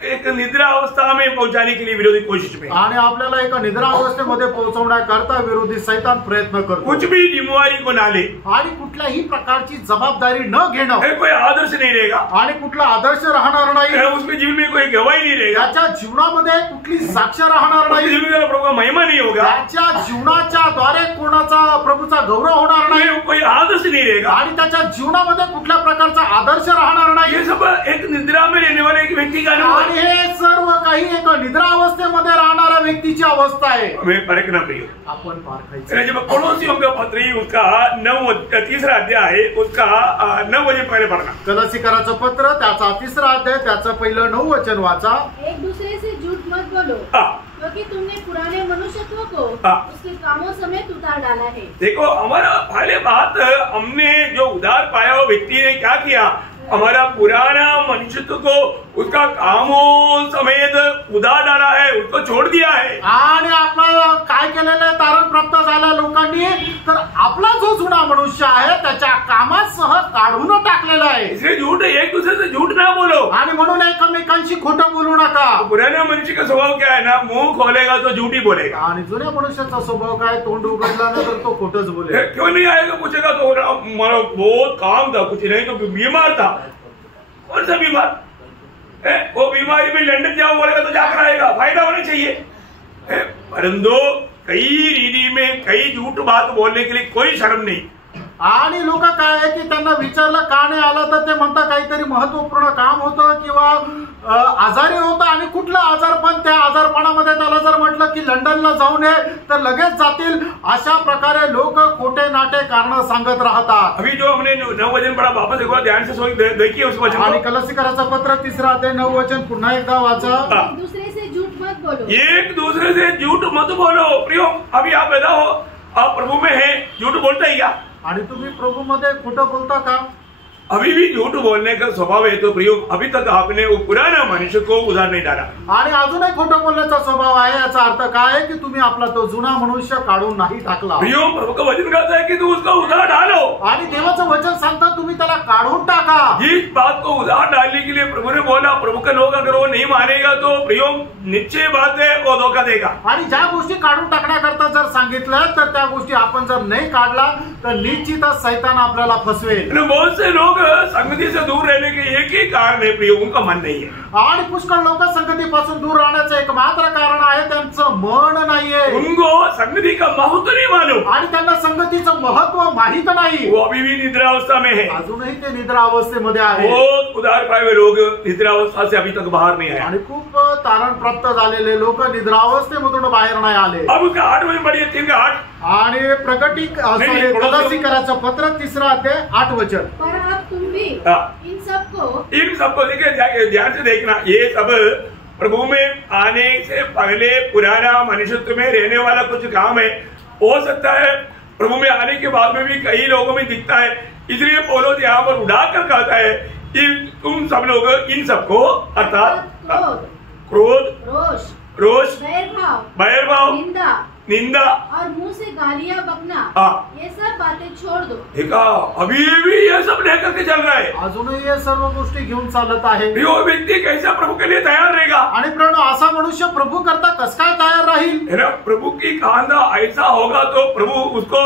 एक निद्रा अवस्था में पहुंचाने के लिए विरोधी कोशिश में, आणि आपल्याला एका निद्रा अवस्थेमध्ये पोहोचवण्याकरता विरोधी सैतान प्रयत्न करतो। कुछ भी जिम्मेवारी को ना ले आणि कुठल्याही प्रकारची जबाबदारी न घेणं। कोई आदर्श नहीं रहेगा आणि कुठला आदर्श राहणार नाही। उसके जीवन में कोई गवाही नहीं रहेगा। त्याच्या जीवनामध्ये कुठली साक्ष राहणार नाही। जीवन में प्रभु का महिमा नहीं होगा। त्याच्या जीवनाच्या द्वारे कोणाचा प्रभूचा गौरव होणार नाही। कोई आदर्श नहीं रहेगा। आणि त्याच्या जीवनामध्ये कुठल्या प्रकारचा आदर्श राहणार नाही। ये सब एक निद्रा में रहने वाले एक व्यक्ति का अनुभव। आणि हे सर्व काही एक निद्रा अवस्थेमध्ये राहणाऱ्या व्यक्तीची अवस्था आहे। हमें परखना प्रिय, आपण पारखायचं। जब कोलोसियों का पत्र उसका 3 अध्याय है, उसका 9 वचन पहले पढ़ना। कलसीकराचं पत्र त्याचा 3 अध्याय त्याचं पहिलं 9 वचन वाचा। एक दूसरे से झूठ मत बोलो, क्योंकि तुमने पुराने मनुष्यत्व को उसके कामों समेत उतार डाला है। देखो, हमारा पहले बात, हमने जो उधार पाया वो व्यक्ति ने क्या किया, हमारा पुराना मनुष्यत्व को उसका कामों समेत उधार डाला है, उसको छोड़ दिया है। आणि आपलं काय केलेलं आहे, तारण प्राप्त झाल्या लोकांनी तर आपला जो जुना मनुष्य आहे त्याच्या कामासह काढून टाकलेला आहे। इसलिए झूठ, एक दूसरे से झूठ ना बोलो। आणि म्हणून एकमेकांशी खोटं बोलू नका। पुराने मनुष्य का स्वभाव क्या है ना, मुंह खोलेगा तो झूठ ही बोलेगा। आणि जुन्या मनुष्याचा स्वभाव काय, तोंड उघडला ना तर तो खोटच बोलेल। क्यों नहीं आएगा पूछेगा तो हमारा बहुत काम था, कुछ नहीं तो बीमार था। कौन सा बीमार? वो बीमारी में लंदन जाओ बोलेगा तो जाकर आएगा, फायदा होना चाहिए। परंतु कई रीति में कई झूठ बात बोलने के लिए कोई शर्म नहीं। आणि लोक काय आहे की त्यांना विचारलं का नाही आला तर ते म्हणतात काहीतरी महत्वपूर्ण काम होतं किंवा आजारी होतं। आणि कुठला आजारपण, त्या आजारपणामध्ये त्याला जर म्हटलं की लंडनला जाऊन ये तर लगेच जातील। अशा प्रकारे लोक खोटे नाटे कारण सांगत राहतात। अभी जो हमने 9 वचन पढ़ा, वापस एक बार ध्यान से देखिए उस वचन। आणि कलसीकराचं पत्र 3 अध्याय 9 वचन पुन्हा एकदा वाचा। एक दूसरे से झूठ मत बोलो, एक दूसरे से झूठ मत बोलो। प्रियो, अभी आप पैदा हो, आप प्रभु में हैं, झूठ बोलते ही क्या? आणि तुम्ही प्रभू मध्ये खोटं बोलता का? अभी भी झूठ बोलने का स्वभाव है तो प्रियो अभी तक आपने वो पुराना मनुष्य को उधार नहीं डाला आणि अजूनही खोटं बोलण्याचा स्वभाव आहे। याचा अर्थ काय आहे की तुम्ही आपला तो जुना मनुष्य काढून नाही टाकला। प्रियो प्रभु का वचन कहता है कि तू उसका उधार डालो आणि देवाचं वचन सांगतं तुम्ही त्याला काढून टाका। इस बात को उधार डालने के लिए प्रभु ने बोला, प्रभु का लोग अगर वो नहीं मानेगा तो प्रियो निश्चय बात है वो धोखा देगा। आणि ज्या गोष्टी काढून टाकण्याकरता जर सांगितलं तर त्या गोष्टी आपण जर नाही काढला तर निश्चितच शैतान आपल्याला फसवेल। बहुत से लोग संगति से दूर रहने के एक ही कारण है प्रियो, उनका मन नहीं है। आणि पुष्कळ लोक संगतीपासून दूर राहण्याचं एकमात्र कारण आहे त्यांचं मन नाहीये। उनको संगति का महत्व नहीं मालूम आणि त्यांना संगतीचं महत्व माहित नाही। वो अभी भी निद्रावस्था में है, अजूनही ते निद्रा अवस्थेमध्ये आहे। बहुत उधार पाए हुए लोग निद्रावस्था से अभी तक बाहर नहीं आए आणि खूप तारण प्राप्त झालेले लोक निद्रावस्थेमधून बाहेर नाही आले। अब उसका 8 में पढ़िए 3 का 8 आणि कलसीकराचं पत्र 3 अध्याय 8 वचन। पर अब तुम भी इन सबको देखिए ध्यान से देखना, ये सब प्रभु में आने से पहले पुराना मनुष्यत्व में रहने वाला कुछ काम है। हो सकता है प्रभु में आने के बाद में भी कई लोगों में दिखता है, इसलिए पौलुस यहाँ पर उड़ाकर कहता है कि तुम सब लोग इन सबको अर्थात क्रोध, रोष, बैरभाव, निंदा और मुंह से गालियां बकना, ये सब बातें छोड़ दो। देखा अभी भी ये सब लेकर के चल रहा है, अजूनही ये सर्व गोष्टी घेऊन चालत आहे। वो व्यक्ति कैसा प्रभु के लिए तयार रहेगा? आणि प्रणव असा मनुष्य प्रभु करता कस काय तयार राहील? है ना, प्रभु की कांदा ऐसा होगा तो प्रभु उसको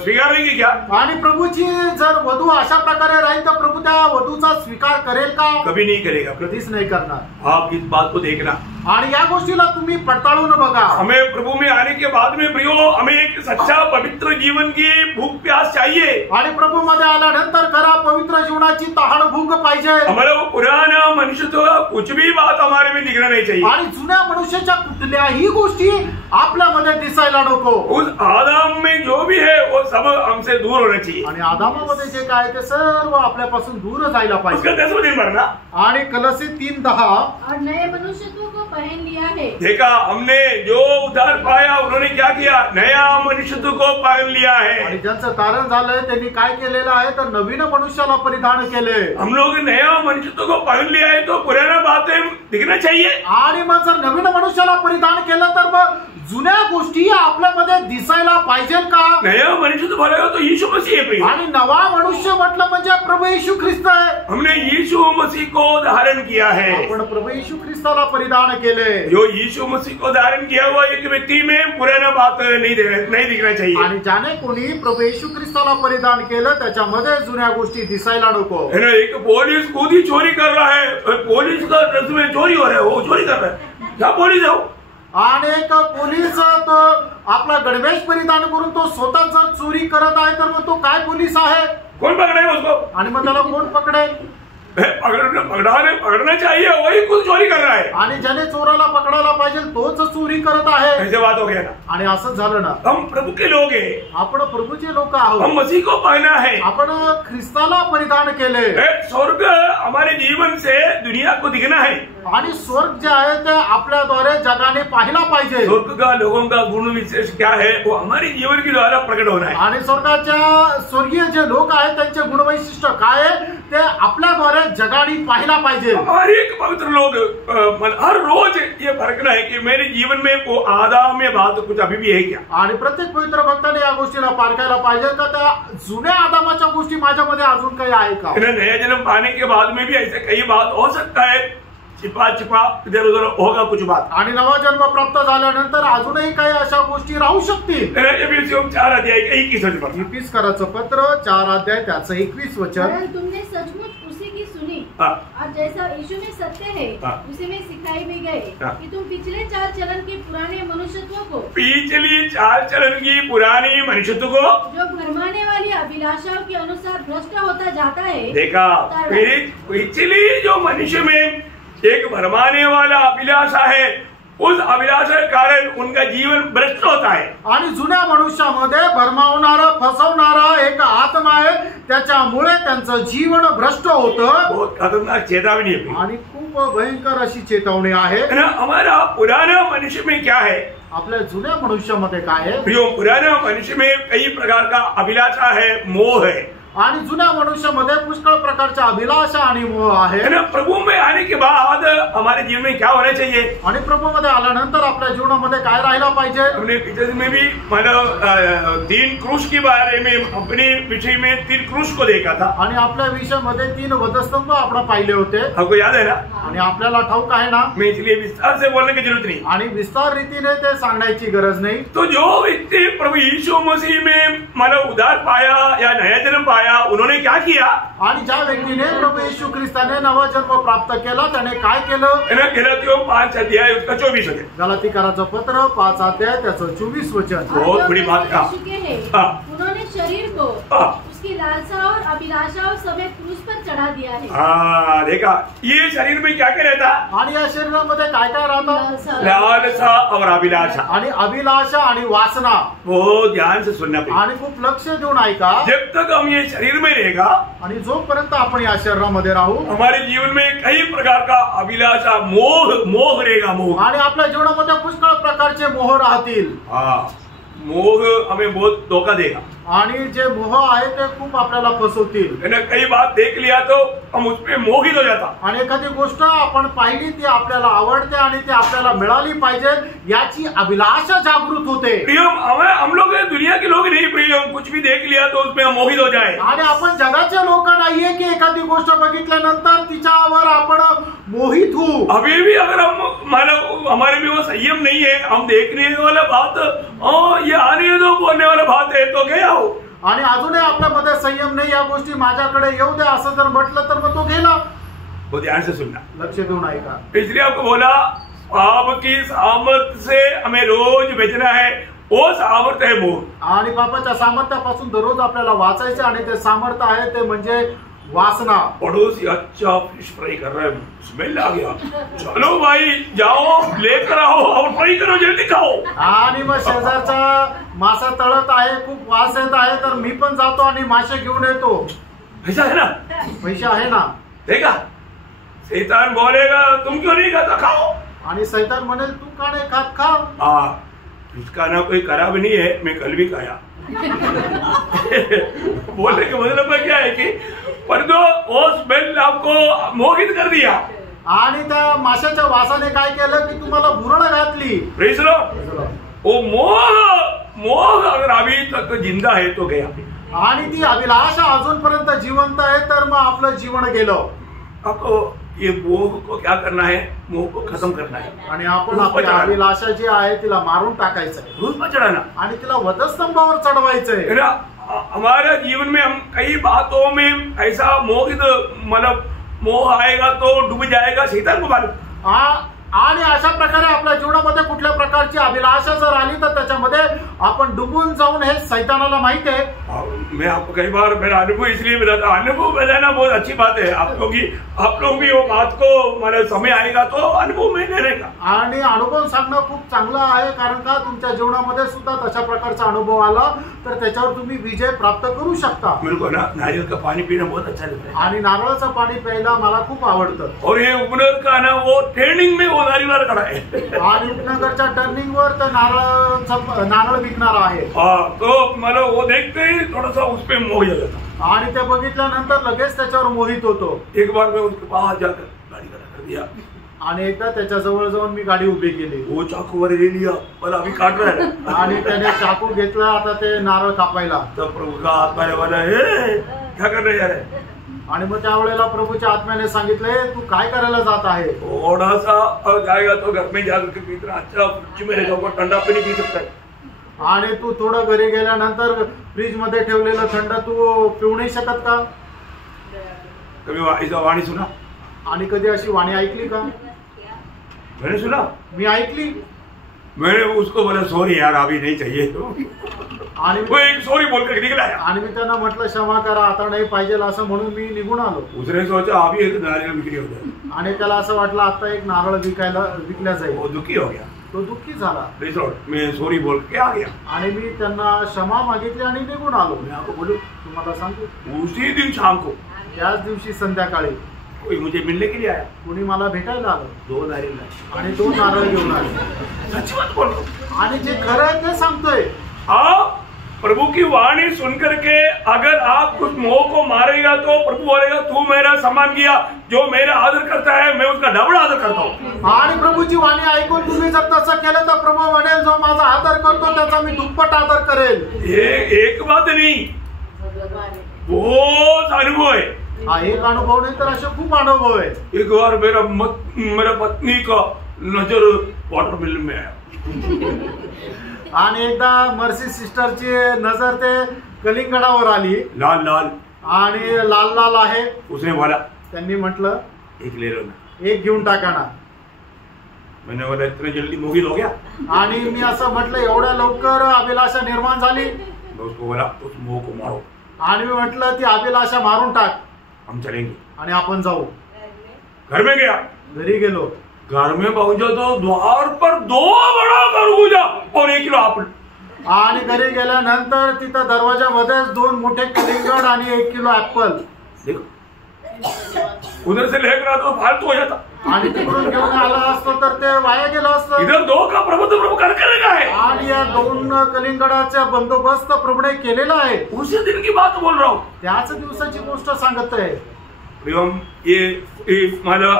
स्वीकारेंगे क्या? आणि प्रभूची जर वधू अशा प्रकारे राहील तर प्रभु त्या वधूचा स्वीकार करेल का? कभी नहीं करेगा, कधीच नाही करणार। आप इस बात को देखना आणि या गोष्टीला तुम्ही पडताळून बघा। हमें प्रभु में आने के बाद में प्रियो हमें एक सच्चा पवित्र जीवन की भूख प्यास चाहिए। आणि प्रभु मध्ये आल्यानंतर खरा पवित्र जीवनाची तहान भूक पाहिजे। हमारा वो पुराना मनुष्य तो कुछ भी बात हमारे में दिखना नहीं चाहिए। आणि जुन्या मनुष्याच्या कुठल्याही गोष्टी आपल्यामध्ये दिसायला नको। उस आदम में जो भी है वो सब हमसे दूर होना चाहिए। आणि आदामामध्ये जे काय ते सर्व आपल्यापासून दूर जायला पाहिजे। उसका 10 दिन भरना आणि कलसी 3:10 और नए मनुष्यत्व को पहन लिया है। देखा हमने जो उधार पाया उन्होंने क्या किया? नया मनुष्यत्व को पहन लिया है। आणि ज्यांचं तारण झालंय त्यांनी काय केलेलं आहे तर नवीन मनुष्याला परिधान केले। हम लोग नया मनुष्यत्व को पहन लिया है तो पुराना बातें दिखना चाहिए। आणि मग जर नवीन मनुष्याला परिधान केलं तर मग जुन्या गोष्टी आपल्यामध्ये दिसायला पाहिजे का? नया मनुष्य बोला तो यीशु मसीह है। आणि नवा मनुष्य म्हटलं म्हणजे प्रभू येशू ख्रिस्त आहे। हमने यीशु मसीह को धारण किया है। आपण प्रभू येशू ख्रिस्ताला परिधान केले। जो यीशु मसीह को धारण किया हुआ एक व्यक्ति में पुराना बात नहीं दिखना चाहिए। आणि ज्याने कोणी प्रभू येशू ख्रिस्ताला परिधान केलं त्याच्यामध्ये जुन्या गोष्टी दिसायला नको। है ना, एक पुलिस खुद ही चोरी कर रहा है, पुलिस का ड्रेस में चोरी हो रहा है, वो चोरी कर रहा है, क्या पुलिस है? आणि एक पोलीस तो आपला गणवेश परिधान करून तो स्वतः जर चोरी करत आहे तर मग तो काय पोलीस आहे? कोण पकडेगा उसको? आणि मग त्याला कोण पकडेल? पकड़ना चाहिए, वही खुद चोरी कर रहा है। आणि ज्याने चोराला पकडायला पाहिजे तोच चोरी करत आहे। ऐसे बात हो गया ना। आणि असं झालं ना। हम प्रभु के लोग हैं, आपण प्रभूचे लोक आहोत। हम मसीह को पहना है, आपण ख्रिस्ताला परिधान केले। स्वर्ग हमारे जीवन से दुनिया को दिखना है। आणि स्वर्ग जे आहे ते आपल्याद्वारे जगाने पाहिला पाहिजे। स्वर्ग का लोगों का गुण विशेष क्या है वो हमारे जीवन के द्वारा प्रकट होना है। आणि स्वर्गीय जे लोक आहेत त्यांचे गुणवैशिष्ट्य काय आहे ते आपल्याद्वारे जगाने पाहिला पाहिजे। हर एक पवित्र लोग हर रोज ये परखना है कि मेरे जीवन में वो आदम में बात कुछ अभी भी है क्या। आणि प्रत्येक पवित्र भक्ताने या गोष्टीला पारखायला पाहिजे का त्या जुन्या आदामाच्या गोष्टी माझ्यामध्ये अजून काही आहे का। नया जन्म पाने के बाद में भी ऐसे कई बात हो सकता है, छिपा इधर उधर होगा कुछ बात। आणि नवा जन्म प्राप्त झाल्यानंतर अजूनही काही अशा गोष्टी राहू शकतील। 4 अध्याय 21 वचन। इफिसकराचं पत्र 4 अध्याय त्याचं 21 वचन। तुमने सचमुच उसी की सुनी और जैसा यीशु में सत्य है उसी में सिखाई भी गए कि तुम पिछले चाल चलन की पुराने मनुष्यत्व को जो भरमाने वाली अभिलाषाओं के अनुसार भ्रष्ट होता जाता है। देखा, पिछली जो मनुष्य में एक भरमाने वाला अभिलाषा है, उस अभिलाषा के कारण उनका जीवन भ्रष्ट होता है। आणि जुन्या मनुष्यामध्ये भरमावणारा फसवणारा एक आत्मा आहे, त्याच्यामुळे त्यांचं जीवन भ्रष्ट होतं। बहुत खतरनाक चेतावनी है आणि खूप भयंकर अशी चेतावणी आहे। हमारा पुराना मनुष्य में क्या है? आपल्या जुन्या मनुष्यामध्ये काय आहे? पुराना मनुष्य में कई प्रकार का अभिलाषा है, मोह है। आणि जुन्या मनुष्यामध्ये पुष्कळ प्रकारच्या अभिलाषा आणि मोह आहे. प्रभु में आने के बाद हमारे जीवन में क्या होना चाहिए? आणि प्रभूमध्ये आल्यानंतर आपल्या जीवनामध्ये काय राहायला पाहिजे? हमने पिक्चर में भी मतलब 3 क्रूस के बारे में अपने विषय में 3 क्रूस को देखा था. आणि आपल्या विषयामध्ये 3 वधस्तंभ आपण पाहिले होते. आपको याद है ना? आणि आपल्याला ठाऊक आहे ना? मैं इसलिए विस्तार से बोलने की जरूरत नहीं. आणि विस्तार रीतीने ते सांगण्याची गरज नाही. तो जो व्यक्ति प्रभु यीशु मसीह में मतलब उद्धार पाया या नया जन्म पाया, उन्होंने क्या किया? आणि ज्या व्यक्तीने प्रभु येशू ख्रिस्ताने नवा जन्म प्राप्त केला त्याने काय केलं? गलातियों 5 अध्याय उसका 24 वचन. गलातीकराचं पत्र 5 अध्याय त्याचं 24 वचन. बहुत बड़ी बात है. उन्होंने शरीर को उसकी लालसा और अभिलाषाओं समेत क्रूस पर चढ़ा दिया है. देखा, ये शरीर में क्या क्या रहता? आणि या शरीरामध्ये काय काय राहतं? लालसा और अभिलाषा. आणि अभिलाषा आणि वासना. वो ध्यान से सुनना पड़ेगा. आणि खूप लक्ष देऊन ऐका. जब तक हम ये शरीर में रहेगा, आणि जोपर्यंत आपण या शरीरामध्ये राहू, हमारे जीवन में कई प्रकार का अभिलाषा मोह रहेगा. मोह. आणि आपल्या जीवनामध्ये पुष्कळ प्रकारचे मोह राहतील. मोह हमें बहुत धोखा देगा. आणि जे मोह आहे ते खूप आपल्याला फसवतील. कई बात देख लिया तो हम उसमें मोहित हो जाता. आणि एखादी गोष्ट आपण पाहिली ती आपल्याला आवडते आणि ती आपल्याला मिळाली पाहिजे याची अभिलाषा जागृत होते. हम लोग दुनिया के लोग नहीं प्रिय, हम कुछ भी देख लिया तो उसमें हम मोहित हो जाए. आणि आपण जगाचे लोक नाहीये की एखादी गोष्ट बघितल्यानंतर तिच्यावर आपण मोहित होऊ. अभी भी अगर हम हमारे में वो संयम नहीं है, हम देखने वाला बात ये आने दो बोलने वाला बात है तो गया. आणि अजूनही आपल्यामध्ये संयम नाही, या गोष्टी माझ्याकडे येऊ दे असं जर म्हटलं तर मग तो गेला. वो ध्यान से सुनना, लक्ष देऊन ऐका. इसलिए आपको बोला पाप की सामर्थ्य से हमें रोज बचना है. वो सामर्थ्य है मोह. आणि पापाच्या सामर्थ्यापासून दररोज आपल्याला वाचायचं आणि ते सामर्थ्य आहे ते म्हणजे वासना. पड़ोसी अच्छा फिश फ्राई कर रहा है, स्मेल आ गया, चलो भाई जाओ लेकर आओ और फ्राई करो, जल्दी खाओ. आणि मग शेजारचा मासा तळत आहे, खूप वास येत आहे, तर मी पण जातो आणि मासे घेऊन येतो. पैसा है ना? पैसा आहे ना? देखा, शैतान बोलेगा तुम क्यों नहीं खाता, खाओ. आणि शैतान म्हणेल तू का नहीं खात, खा. इसका ना कोई खराब नहीं है, मैं कल भी खाया. बोलने का मतलब क्या है कि पर जो वो स्मेल आपको मोहित कर दिया. आणि त्या माशाच्या वासाने काय केलं की तुम्हाला भुरळ घातली. वो मोह अगर अभी तक जिंदा है तो गया. आणि ती अभिलाषा अजूनपर्यंत जिवंत आहे तर मग आपलं जीवन गेलं. आपको ये मोह को क्या करना है? मोह को खत्म करना है. आणि आपण आपली अभिलाषा जी आहे तिला मारून टाकायचं आहे. क्रूस पर चढ़ाना. आणि तिला वधस्तंभावर चढवायचंय. हमारे जीवन में हम कई बातों में ऐसा मोहित मतलब मोह आएगा तो डूब जाएगा, शैतान को मालूम. आणि अशा प्रकारे आपल्या जीवनामध्ये कुठल्या प्रकारची अभिलाषा जर आली तर त्याच्यामध्ये आपण डुबून जाऊन हे शैतानाला माहित आहे. मैं आपको कई बार मेरा अनुभव इसलिए बताता, अनुभव बताना बहुत अच्छी बात है. आप लोग भी वो बात को मतलब समय आएगा तो अनुभव में लेने का. आणि अनुभव सांगणं खूप चांगलं आहे, कारण का तुमच्या जीवनामध्ये सुद्धा तशा प्रकारचा अनुभव आला तर त्याच्यावर तुम्ही विजय प्राप्त करू शकता. मेरे को ना नारियल का पानी पीना बहुत अच्छा लगता है. आणि नारळाचं पाणी प्यायला मला खूप आवडतं. और ये उपनगर का ना वो ट्रेनिंग में नारियल खड़ा है. आणि उपनगरच्या टर्निंग वर तर नारळ विकणार आहे. तो मला वो देखते ही थोड़ा सा उस पे मोह जाता. आणि ते बघितल्यानंतर लगेच त्याच्यावर मोहित होतो. एक बार मैं उसके पास जाकर गाड़ी खड़ा कर दिया. आणि एकदा त्याच्या जवळ जाऊन मी गाडी उभी केली. वो चाकू वर ले लिया, मला अभी काट रहा है. आणि त्याने चाकू घेतला आता ते नारळ कापायला. तब प्रभु का आत्मा ने बोला, हे क्या कर रहे यार. आणि मग त्यावेळेला प्रभूच्या आत्म्याने सांगितले तू काय करायला जात आहे. थोड़ा सा जाएगा तो घर में जाकर के इतना अच्छा फ्रिज में रहेगा, ठंडा पानी पी सकता है. आणि तू थोडं घरी गेल्यानंतर फ्रीज मध्ये ठेवलेलं थंड तू पिऊ नाही शकत का. कभी वाणी सुना. आणि कधी अशी वाणी ऐकली का. मैंने सुना, मी ऐकली. मैंने उसको बोला सॉरी यार अभी नहीं चाहिए तो. आणि वो एक सॉरी बोलकर निकला. आणि मी त्यांना म्हटलं क्षमा करा आता नाही पाहिजे असं म्हणून मी निघून आलो. उसने सोचा अभी एक नारियल बिक्री हो जाए. आणि त्याला असं वाटलं आता एक नारळ विकल्या जाईल. वो दुखी हो गया. तो दुःखी झाला. मैं सॉरी बोल के आ गया. आणि मी त्यांना क्षमा मागितली आणि निघून आलो. मैं आपको बोलूं, तुम्हाला सांगू उसी दिन शाम को त्याच दिवशी संध्याकाळी कोई मुझे मिलने के लिए आया. कुणी मला भेटायला आलं. 2 नारियल लाए आणि 2 नारळ घेऊन आले. सच्ची बात बोल. आणि जे खरं आहे ते सांगतोय. आप प्रभु की वाणी सुनकर के अगर आप उस मोह को मारेगा तो प्रभु बोलेगा तू मेरा सम्मान किया, जो मेरा आदर करता है मैं उसका डबल आदर करता हूँ। आणि प्रभूची वाणी ऐकून तुम्ही जर तसं केलं तर प्रभू म्हणेल जो माझा आदर करतो त्याचा मी दुप्पट आदर करेल। ये एक बात नहीं, बहुत अनुभव है। हा एक अनुभव नाही तर असे खूप अनुभव आहे। एक बार मेरा पत्नी का नजर वाटरमेलन में आया आणि एकदा मर्सी सिस्टरची नजर ते कलिंगडावर आली, लाल लाल आणि लाल लाल आहे। उसने बोला त्यांनी म्हटलं एक ले लो ना, एक घेऊन टाका ना। मैंने बोला इतने जल्दी मोहित हो गया? आणि मी असं म्हटलं एवढ्या लवकर अभिलाषा निर्माण झाली? मैं उसको बोला उस मोह को मारो। आणि मी म्हटलं ती अभिलाषा मारून टाक, हम चलेंगे। आणि आपण जाऊ। घर में गया, घरी गेलो, घर में पहुंचा तो द्वार पर 2 बड़ा खरबूजा और 1 किलो एप्पल। आणि घरी गेल्यानंतर तिथं दरवाजामध्ये 2 मोठे कलिंगड आणि 1 किलो ऍपल। देखो उधर से लेकर आता तो फालतू हो जाता, आणि तिकडून घेऊन आला असतो तर ते वाया गेलं असतं। इधर 2 का प्रभु कर करेगा है। आणि या 2 कलिंगडाचा बंदोबस्त प्रभूने केलेला आहे। उसी दिन की बात बोल रहा हूँ, त्याच दिवसाची गोष्ट सांगत आहे। ये मतलब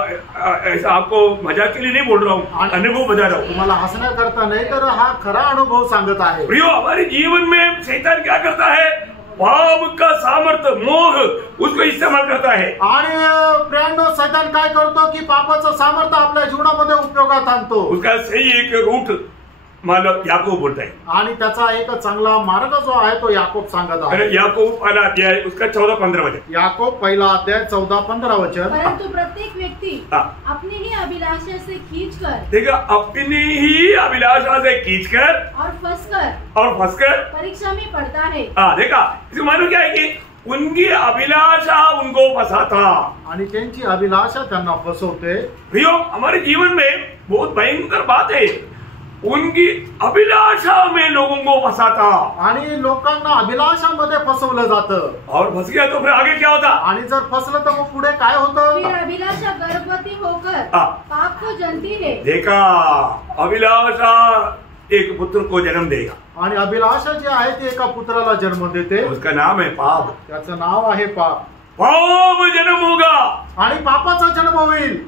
ऐसा आपको मजाक के लिए नहीं बोल रहा हूँ, अनुभव बता रहा हूँ। तुम्हाला हसण्याकरता नाही तर हा खरा अनुभव सांगत आहे। प्रियो, हमारे जीवन में शैतान क्या करता है? पाप का सामर्थ्य मोह उसको इस्तेमाल करता है। आणि प्रियांनो, सैतान काय करतो की पापाचं सामर्थ्य आपल्या जीवनामध्ये उपयोगात आणतो। उसका सही एक रूट मतलब याकूब बोलता है, आणि त्याचा एक चांगला मार्ग जो आहे तो याकोब सांगत आहे। याकूब पहला अध्याय उसका 14-15 वचन। याकोब पहिला अध्याय 14-15 वचन। परंतु प्रत्येक व्यक्ति अपनी ही अभिलाषा से खींचकर, देखा, अपनी ही अभिलाषा से खींचकर और फंसकर परीक्षा में पड़ता है। देखा, इसका मानो क्या है कि उनकी अभिलाषा उनको फंसाता आणि त्यांची अभिलाषा त्यांना फसवते। प्रियो, हमारे जीवन में बहुत भयंकर बात है, उनकी अभिलाषा में लोगों को फंसाता आणि लोकांना अभिलाषामध्ये फसवलं जातं। और फंस गया तो फिर आगे क्या होता? आणि जर फसलं तर मग पुढे काय होतं? फिर अभिलाषा गर्भवती होकर पाप को जनती है। देखा, अभिलाषा एक पुत्र को जन्म देगा, आणि अभिलाषा जी आहे ती एका पुत्राला जन्म देते। उसका नाम है पाप। त्याचं नाव आहे पाप। पाप जन्म होगा आणि पापाचा जन्म होईल।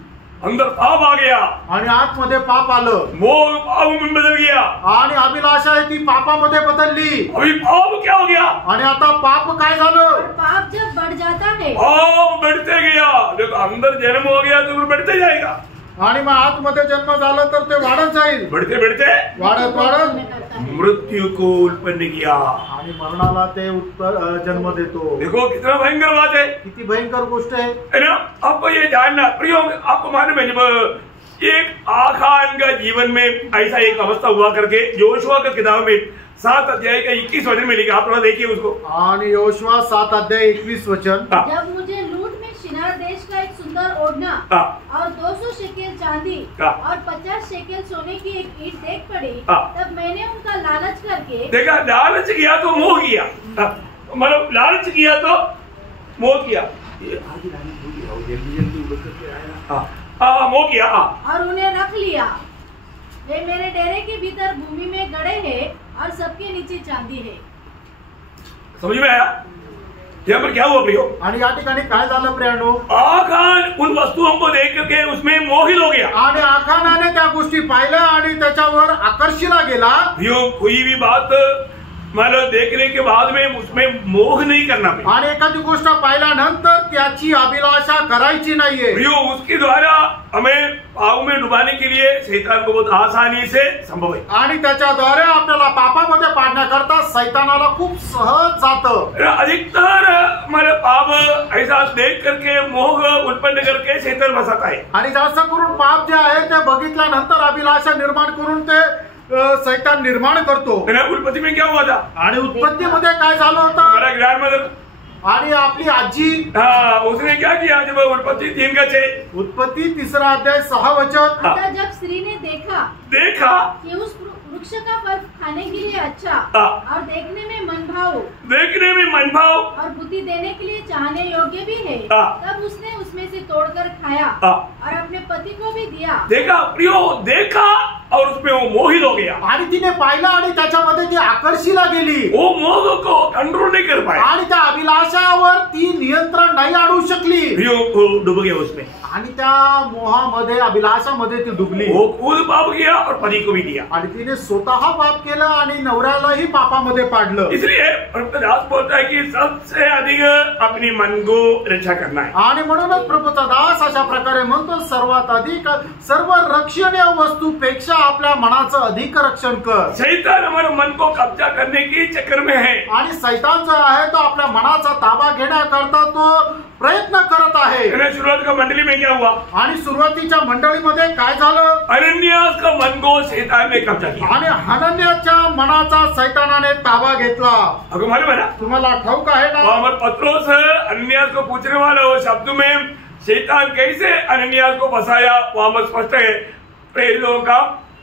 अंदर पाप आ गया आणि आतमध्ये पाप आलं, मोह पाप में बदल गया आणि अभिलाषा आहे ती पापामध्ये बदलली। अभी पाप क्या हो गया? आणि आता पाप काय झालं? पाप जब बढ़ जाता है, पाप बढ़ते गया। देखो, अंदर जन्म हो गया तो फिर बढ़ते जाएगा, आणि मग आतमध्ये जन्म झालं तर ते वाढत जाईल, बढ़ते बढ़ते वाढत वाढत मृत्यू को उत्पन्न किया आणि मरणाला ते जन्म देतो। देखो कितना भयंकर बात है, किती भयंकर गोष्ट है ना? आपको ये जानना प्रियो, आपको मालूम है जब एक आखान का जीवन में ऐसा एक अवस्था हुआ करके योशुआ की किताब में 7 अध्याय का 21 वचन में लिखा, आप थोड़ा देखिए उसको। आणि योशुआ 7 अध्याय 21 वचन। जब मुझे लूट में शिनार देश का एक सुंदर ओढ़ना और 200 शेकेल चांदी और 50 शेकेल सोने की एक ईंट देख पड़ी, तब मैंने उनका लालच करके देखा, लालच किया तो मोह किया, मतलब लालच किया तो मोह किया, मोह किया और उन्हें रख लिया। वे मेरे डेरे के भीतर भूमि में गड़े हैं और सबके नीचे चांदी है। समझ में आया यहाँ पर क्या हुआ प्रियो? आणि या ठिकाणी काय झालं प्रियांनो? आखान उन वस्तुओं को देख करके उसमें मोहित हो गया, आणि आखानाने त्या गोष्टी पाहिल्या आणि त्याच्यावर आकर्षिला गेला। प्रियो, कोई भी बात मतलब देखने के बाद में उसमें मोह नहीं करना है। आणि एखादी गोष्ट पाहिल्यानंतर त्याची अभिलाषा करायची नाहीये। प्रियो, उसके द्वारा हमें पाप में डुबाने के लिए शैतान को बहुत आसानी से संभव है, आणि त्याच्याद्वारे आपल्याला पापामध्ये पाडण्याकरता सैतानाला खूप सहज जातं। अधिकतर मतलब पाप ऐसा देख करके मोह उत्पन्न करके शैतान फंसाता है, आणि जास्त करून पाप जे आहे ते बघितल्यानंतर अभिलाषा निर्माण करून ते सैतान निर्माण करतो। उत्पत्ति में क्या हुआ था? आणि उत्पत्तीमध्ये काय झालं होतं? हमारा ग्रैंडमदर आणि आपली आजी उसने क्या किया जब उत्पत्ति 3 का 6 उत्पत्ती 3 अध्याय 6 वचन। अतः जब स्त्री ने देखा कि उस वृक्ष का फल खाने के लिए अच्छा और देखने में मनभाव और बुद्धि देने के लिए चाहने योग्य भी है, तब उसने उसमें से तोड़कर खाया और अपने पति को भी दिया। देखा प्रियो, देखा और उसमें वो मोहित हो गया, आणि तिने पाहिलं आणि त्याच्यामध्ये ती आकर्षिला गेली। वो मोह को कंट्रोल नहीं कर पाया आणि त्या अभिलाषावर ती नियंत्रण नाही आणू शकली वो डूब गया उसमें, आणि त्या मोहामध्ये अभिलाषामध्ये ती डुबली. वो खुद पाप किया और पति को भी दिया. आणि तिने स्वतः पाप केलं आणि नवऱ्यालाही पापामध्ये पाडलं. इसलिए प्रभुदास बोलता है कि सबसे अधिक अपनी मन को रक्षा करना है. आणि म्हणूनच प्रभूचा दास अशा प्रकारे म्हणतो, सर्वात अधिक सर्व रक्षणीय वस्तूपेक्षा आपल्या मनाचं अधिक रक्षण कर. शैतान हमारे मन को कब्जा करने की चक्कर में है. आणि शैतान जो आहे तो आपल्या मनाचा ताबा घेण्याकरता तो प्रयत्न करत आहे. शुरुआत का मंडली में क्या हुआ? आणि सुरुवातीच्या मंडळीमध्ये काय झालं? अनन्यास का मन को शैतान ने कब्जा किया. आणि हनन्याच्या मनाचा शैतानाने ताबा घेतला. आपको मालूम है ना? तुम्हाला ठाऊक आहे ना? और पत्रोस अनन्यास को पूछने वाला वो शब्द में शैतान कैसे अनन्यास को फंसाया वहां पर स्पष्ट है. प्रेरितों का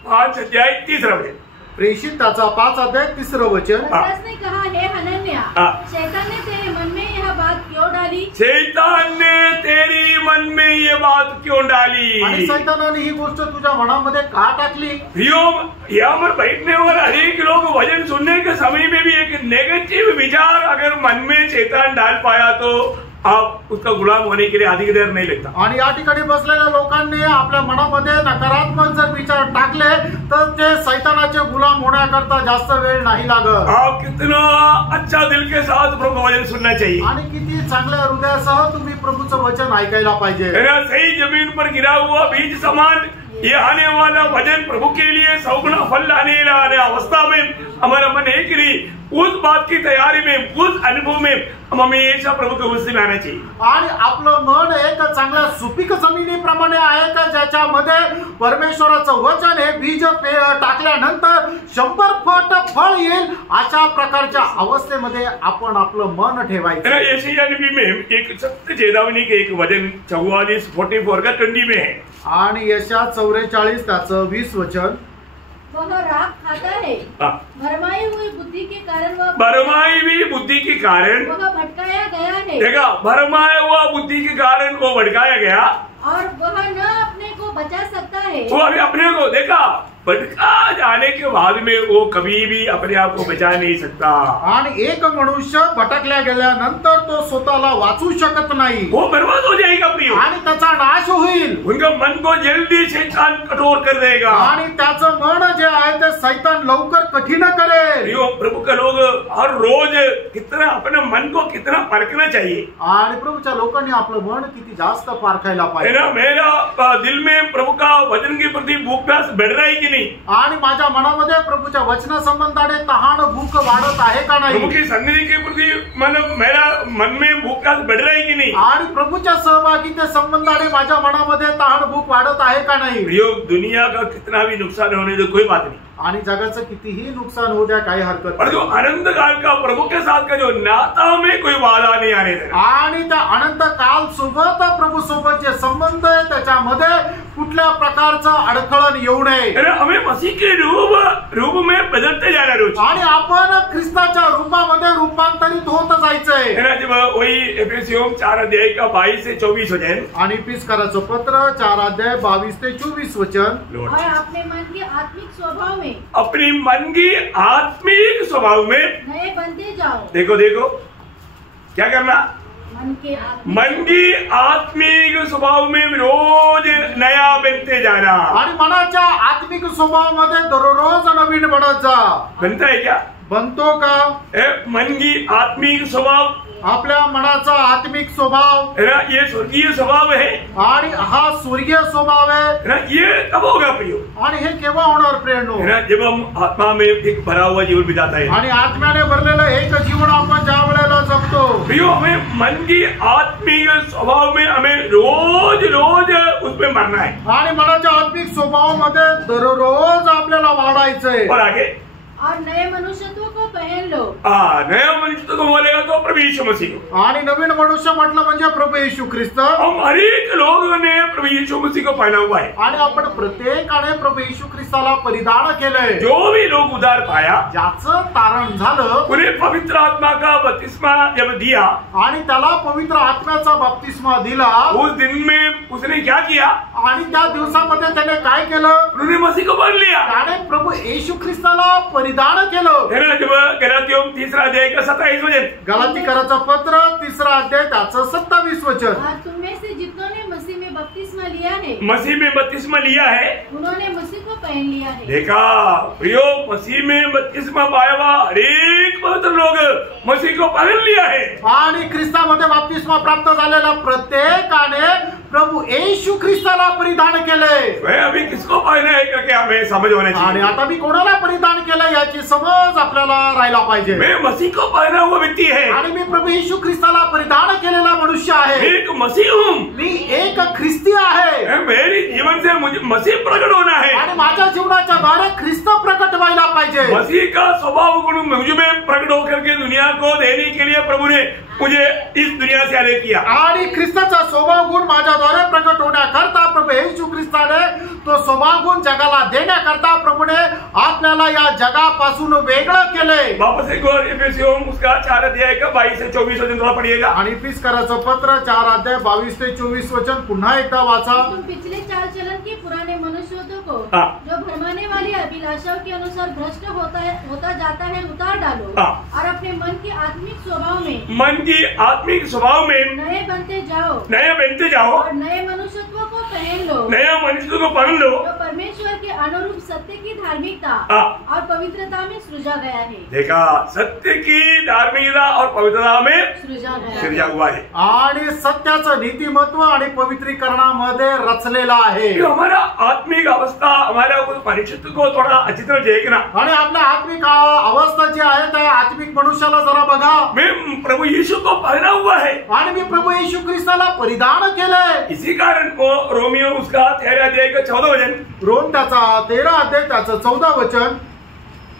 5:3 प्रेषित त्याचा 5:3 पतरस ने कहा, हे हनन्या, शैतान ने तेरे मन में यह बात क्यों डाली? शैतान ने तेरी मन में ये बात क्यों डाली? आणि शैतानाने ही गोष्ट तुझ्या मनामध्ये का टाकली? यहाँ पर बैठने वाले अनेक लोग वचन सुनने के समय में भी एक नेगेटिव विचार अगर मन में शैतान डाल पाया तो आप उसका गुलाम होने के लिए अधिक देर नहीं लगता. आणि या ठिकाणी बसलेल्या लोकांनी आपल्या मनामध्ये नकारात्मक जर विचार टाकले तर ते शैतानाचे गुलाम होण्याकरता जास्त वेळ नाही लागत. आप कितना अच्छा दिल के साथ प्रभु वचन सुनना चाहिए. आणि किती चांगल्या हृदयासह तुम्ही प्रभूचं वचन ऐकायला पाहिजे. सही जमीन पर गिरा हुआ बीज समान ये आने वाला वचन प्रभु के लिए 100 गुना फल लाने अवस्था में हमारा मन है कि नहीं, उस बात की तैयारी में, उस अनुभव में हम हमेशा प्रभु के उससे आना चाहिए. आणि आपलं मन एक चांगल्या सुपीक जमिनीप्रमाणे आहे का ज्याच्यामध्ये परमेश्वराचं वचन हे बीज टाकल्यानंतर 100 पट फळ येईल, अशा प्रकारच्या अवस्थेमध्ये आपण आपलं मन ठेवायचं. यशायाह नबी में एक सत्य चेतावनी के एक वचन 44 का 20 में है. आणि यशा 44 त्याचं 20 वचन, वह राख खाता है, भरमाई हुई बुद्धि के कारण भरमाई हुई बुद्धि के कारण वह भटकाया गया है. देखा, भरमाया हुआ बुद्धि के कारण वो भटकाया गया और वह न अपने को बचा सकता है. वो अभी अपने को देखा भटका जाने के बाद में वो कभी भी अपने आप को बचा नहीं सकता. आणि एक मनुष्य भटकल्या गेल्यानंतर तो स्वतःला वाचू शकत नाही. वो बर्बाद हो जाएगा प्रियो. आणि त्याचा नाश होईल. उनका मन को जल्दी शैतान कठोर कर देगा. आणि त्याचं मन जे आहे ते शैतान लवकर कठीण करेल. प्रियो, प्रभु के लोग हर रोज कितना अपने मन को कितना परखना चाहिए. आणि प्रभूच्या लोकांनी आपलं मन किती जास्त पारखायला पाहिजे. मेरा दिल में प्रभु का वचन के प्रति भूख प्यास बढ़ रहा है कि नहीं? आणि माझ्या मनामध्ये प्रभूच्या वचनासंबंधाने तहान भूक वाढत आहे का नाही? प्रभु की संगति के प्रति मेरा मन में भूख प्यास बढ़ रहा है कि नहीं? आणि प्रभूच्या सहभागिते संबंधाने माझ्या मनामध्ये तहान भूक वाढत आहे का नाही? प्रियो, दुनिया का कितना भी नुकसान होने दो कोई बात नहीं. आणि जगाचं कितीही नुकसान होऊ द्या, काही हरकत पर जो अनंत काल का प्रभु के साथ का जो नाता में कोई वादा नहीं आने देना. आणि त्या अनंत काल सोबत प्रभू सोबत जे संबंध आहे त्याच्यामध्ये कुठल्या प्रकारचं अडथळण येऊ नये. हमें मसीह के रूप में बदलते जाना रोज. आणि आपण ख्रिस्ताच्या रूपामध्ये रूपांतरित होत जायचंय. जब वही एफेसियों 4 का 22 से 24 वचन, आणि एफिसकराचं पत्र 4 22 ते 24 वचन, और अपने मन के आत्मिक स्वभाव में, अपनी मन की आत्मिक स्वभाव में नए बनते जाओ. देखो क्या करना? मन की आत्मिक स्वभाव में रोज नया बनते जाना. आणि मनाच्या आत्मिक स्वभावामध्ये दररोज नवीन बनत जा. बनता है क्या? बनतो का? मन की आत्मिक स्वभाव, आपल्या मनाचा आत्मिक स्वभाव ये स्वर्गीय स्वभाव है. आणि हा स्वर्गीय स्वभाव आहे. ये कब होगा प्रियो? आणि हे केव्हा होणार प्रेरणो? जब हम आत्मा में एक भरा हुआ जीवन बिताता है. आणि आत्म्याने भरलेलं एक जीवन आपण ज्या वेळेला जगतो प्रियो, हमें मन की आत्मिक स्वभाव में हमें रोज उसमें मरना है. आणि मनाच्या आत्मिक स्वभावामध्ये दररोज आपल्याला वाढायचंय. और आगे और नए मनुष्यत्व को पहन लो. नया मनुष्य को बोलेगा तो प्रभु यीशु मसीह. आणि नवीन मनुष्य म्हटलं म्हणजे प्रभू येशू ख्रिस्त. हम हर एक लोगों ने प्रभु यीशु मसीह को पहना हुआ है. आणि आपण प्रत्येकाने प्रभू येशू ख्रिस्ताला परिधान केलंय. जो भी लोग उद्धार पाया, ज्याचं तारण झालं, उन्हें पवित्र आत्मा का बपतिस्मा जब दिया, आणि त्याला पवित्र आत्म्याचा बपतिस्मा दिला, उस दिन में उसने क्या किया? आणि त्या दिवसामध्ये त्याने काय केलं? उन्होंने मसीह को मान लिया. त्याने प्रभू येशू ख्रिस्ताला परिधान केलं। है ना, जब गलातियों 3 अध्याय का 27 वचन, गलातीकराचं पत्र 3 अध्याय त्याचं 27 वचन। और तुम में से जितनों ने मसीह में बपतिस्मा लिया है, मसीह में बपतिस्मा लिया है, उन्होंने मसीह को पहन लिया है। देखा प्रियो, मसीह में बपतिस्मा पाया हुआ हरेक पवित्र लोग मसीह को पहन लिया है। आणि ख्रिस्तामध्ये बाप्तिस्मा प्राप्त झालेल्या प्रत्येकाने प्रभु येशू ख्रिस्ताला परिधान केले। वह अभी किसको पहना है करके हमें समझ होने आणि चाहिए। आता मी कोणाला परिधान केलं याची समज आपल्याला राहायला पाहिजे। मैं मसीह को पहना हुआ व्यक्ति है, आणि मी प्रभू येशू ख्रिस्ताला परिधान केलेला मनुष्य आहे। एक मसीह हूँ, मी एक ख्रिस्ती आहे। मेरे जीवन से मुझे मसीह प्रकट होना है। आणि माझ्या जीवनाच्या द्वारे ख्रिस्त प्रकट व्हायला पाहिजे। मसीह का स्वभाव गुण मुझ में प्रकट होकर के दुनिया को देने के लिए प्रभु ने मुझे इस दुनिया से अलग किया। आणि ख्रिस्ताचा स्वभाव गुण माझ्याद्वारे प्रकट होण्याकरता प्रभू येशू ख्रिस्ताने तो स्वभाव गुण जगाला देण्याकरता प्रभूने आपल्याला या जगापासून वेगळं केले। वापस एक और एफेसियों उसका 4 अध्याय का 22 से 24 वचन थोड़ा पढ़िएगा। आणि इफिसकराचं पत्र 4 अध्याय 22 ते 24 वचन पुन्हा एकदा वाचा। तुम पिछले चाल चलन के पुराने मनुष्यों को हाँ। जो भरमाने वाली अभिलाषाओं के अनुसार भ्रष्ट होता जाता है उतार डालो, हाँ। और अपने मन के आत्मिक स्वभाव में मन की आत्मिक स्वभाव में नए बनते जाओ और नए मनुष्यत्व को पहन लो, नया मनुष्य को पहन लो, जो परमेश्वर के अनुरूप सत्य की धार्मिकता हाँ। और पवित्रता में सृजा गया है। देखा, सत्य की धार्मिकता और पवित्रता में सृजा हुआ है। आणि सत्याचं नीतिमत्व आणि पवित्रीकरणामध्ये रचलेला आहे। कि हमारा आत्मिक अवस्था हमारा उस मनुष्यत्व को थोड़ा अच्छी तरह देखना। आणि आपल्या आत्मिक अवस्था जी आहे त्या आत्मिक मनुष्याला जरा बघा। मैं प्रभु यीशु को पहना हुआ है आणि मी प्रभू येशू ख्रिस्ताला परिधान केलंय। इसी कारण वो रोमियो उसका 13 अध्याय का 14 वचन, रोम त्याचा 13 अध्याय त्याचं 14 वचन,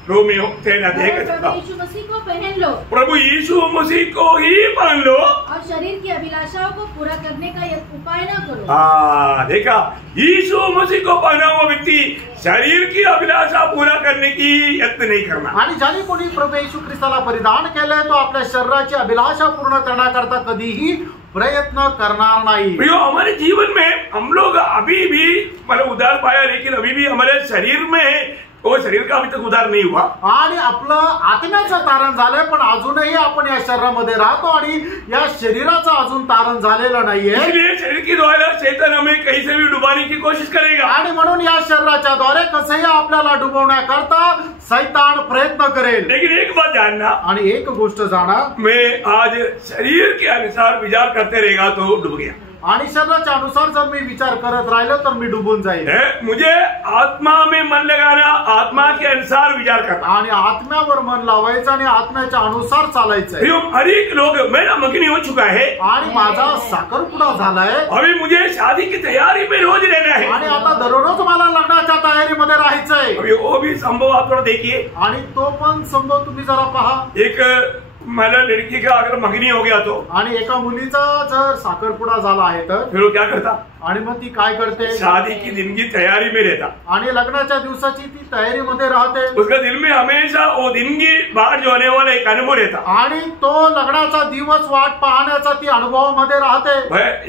रोमियो 13 अध्याय का 14, प्रभु यीशु मसीह को पहन लो प्रभु यीशु मसीह को ही पहन लो। और शरीर की अभिलाषाओं को पूरा करने का उपाय न करो। हाँ, देखा, यीशु मसीह को पहना हुआ व्यक्ति शरीर की अभिलाषा पूरा करने की यत्न नहीं करना। आणि ज्याने कोणी प्रभू येशू ख्रिस्ताला परिधान केलंय तो आपल्या शरीराची अभिलाषा पूर्ण करण्याकरता कधीही प्रयत्न करणार नाही। प्रियो, हमारे जीवन में हम लोग अभी भी मतलब उद्धार पाया, लेकिन अभी भी हमारे शरीर में वो शरीर का अभी तक उद्धार नहीं हुआ। आणि आपलं आत्म्याचं तारण झालंय पण अजूनही आपण या शरीरामध्ये राहतो आणि या शरीराचं अजून तारण झालेलं नाहीये। इसलिए शरीर के द्वारा शैतान हमें कहीं से भी डुबाने की कोशिश करेगा। आणि म्हणून या शरीराच्या द्वारे कसंही आपल्याला डुबवण्याकरता शैतान प्रयत्न करेल। लेकिन एक बात जानना, आणि एक गोष्ट जाणा, मैं आज शरीर के अनुसार विचार करते रहेगा तो डूब गया। आणि शरीराच्या अनुसार जर मी विचार करत राहिलो तर मी डुबून जाईल। मुझे आत्मा में मन लगाना, आत्मा के अनुसार विचार करना, आणि आत्म्यावर मन लावायचं आणि आत्म्याच्या अनुसार चालायचं। हर एक लोग, मेरा मगनी हो चुका है आणि माझा साखरपुडा झालाय, अभी मुझे शादी की तैयारी में रोज रहना है, आणि आता दररोज मला लग्नाच्या तयारीमध्ये राहायचंय। अभी वो भी संभव आप थोड़ा देखिए। आणि तो पण संभव तुम्ही जरा पहा। एक मला लड़की का अगर मंगनी हो गया तो, आणि एका मुलीचा जर साखरपुडा झाला आहे तर फिर वो क्या करता, आणि मग ती काय करते, शादी की दिन की तैयारी में रहता, आणि लग्नाच्या दिवसाची ती तयारीमध्ये राहते। उसका दिल में हमेशा वो दिन की बाहर जो होने वाला एक अनुभव रहता, आणि तो लग्नाचा दिवस वाट पाहण्याचा ती अनुभवामध्ये राहते।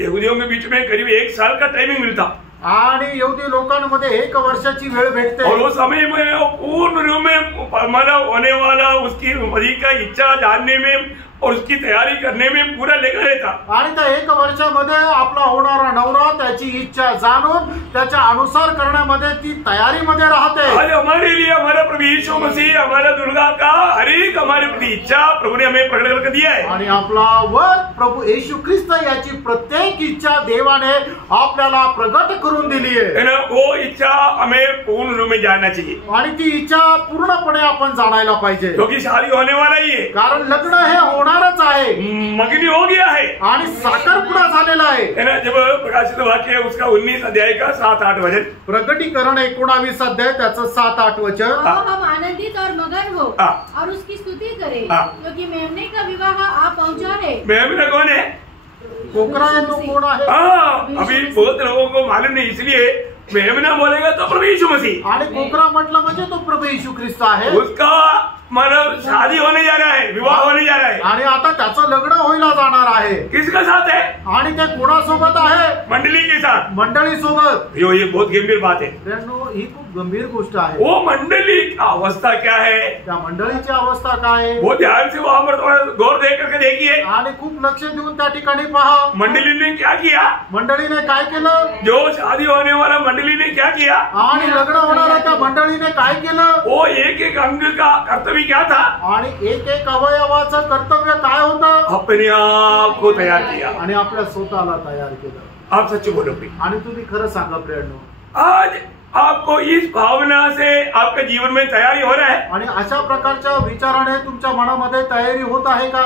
यहूदियों के बीच में करीब 1 साल का टाइमिंग मिलता, आणि यहूदी लोकांमध्ये 1 वर्षाची वेळ भेटते। और वो समय में वो पूर्ण रूप में हमारा होने वाला उसकी मरी का इच्छा जानने में और उसकी तैयारी करने में पूरा लेकर रहता। आणि त्या 1 वर्षामध्ये आपला होणारा नवरा त्याची इच्छा जाणून त्याच्या अनुसार करण्यामध्ये ती तयारीमध्ये राहते। आज हमारे लिए हमारा प्रभु यीशु मसीह, हमारा दुर्गा का हर एक हमारे प्रति इच्छा प्रभु ने हमें प्रकट करके दिया है। आणि आपला वर प्रभू येशू ख्रिस्त याची प्रत्येक इच्छा देवाने आपल्याला प्रगट करून दिली आहे ना, वो इच्छा हमें पूर्ण रूप में जानना चाहिए। आणि ती इच्छा पूर्णपणे आपण जाणायला पाहिजे, क्योंकि शादी होने वाला ही है, कारण लग्न हे होणारच आहे, मंगनी हो गया है आणि साखरपुडा झालेला आहे ना। जब प्रकाशित वाक्य उसका 19 अध्याय का 7-8 वचन, प्रकटीकरण 19 अध्याय त्याचं 7-8 वचन, हम आनंदित और मगन हो और उसकी स्तुति करें, क्योंकि मेमने का विवाह आ पहुंचा है। मेमना कौन है? कोकरा है तो कौन है? अभी बहुत लोगों को मालूम नहीं, इसलिए मेमना बोलेगा तो प्रभु यीशु मसीह, आणि कोकरा म्हटलं म्हणजे तो प्रभू येशू ख्रिस्त आहे। उसका मतलब शादी होने जा रहा है, विवाह होने जा रहा है, आणि आता त्याचं लग्न व्हायला जाणार आहे. किसका साथ है? आणि ते कोणासोबत आहे? मंडली के साथ, मंडळी सोबत. ये बहुत गंभीर बात है. ही खूप गंभीर गोष्ट आहे. वो मंडली की अवस्था क्या है, त्या मंडळीची अवस्था काय आहे, वो ध्यान से वहां पर थोड़ा गौर दे करके देखिए. आणि खूप लक्ष देऊन त्या ठिकाणी पहा. मंडली ने क्या किया, मंडळीने काय केलं, जो शादी होने वाला मंडली ने क्या किया, आणि लग्न होणाऱ्या त्या मंडळीने काय केलं, वो एक एक अंग का कर्तव्य क्या था, आणि एक एक अवयवाचं कर्तव्य काय होतं, अपने आप को तैयार किया. आणि आपल्या स्वतःला तयार केलं. आप सच बोलो प्रिय. आणि तुम्ही खरं सांगा प्रियांनो, आज आपको इस भावना से आपके जीवन में तैयारी हो रहा है, आणि अशा प्रकारच्या विचाराने तुमच्या मनामध्ये तयारी होत आहे का?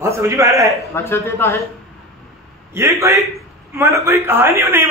बात समझ में आ रहा है? लक्षात येत आहे? ये कोई मतलब कोई कहानी नहीं,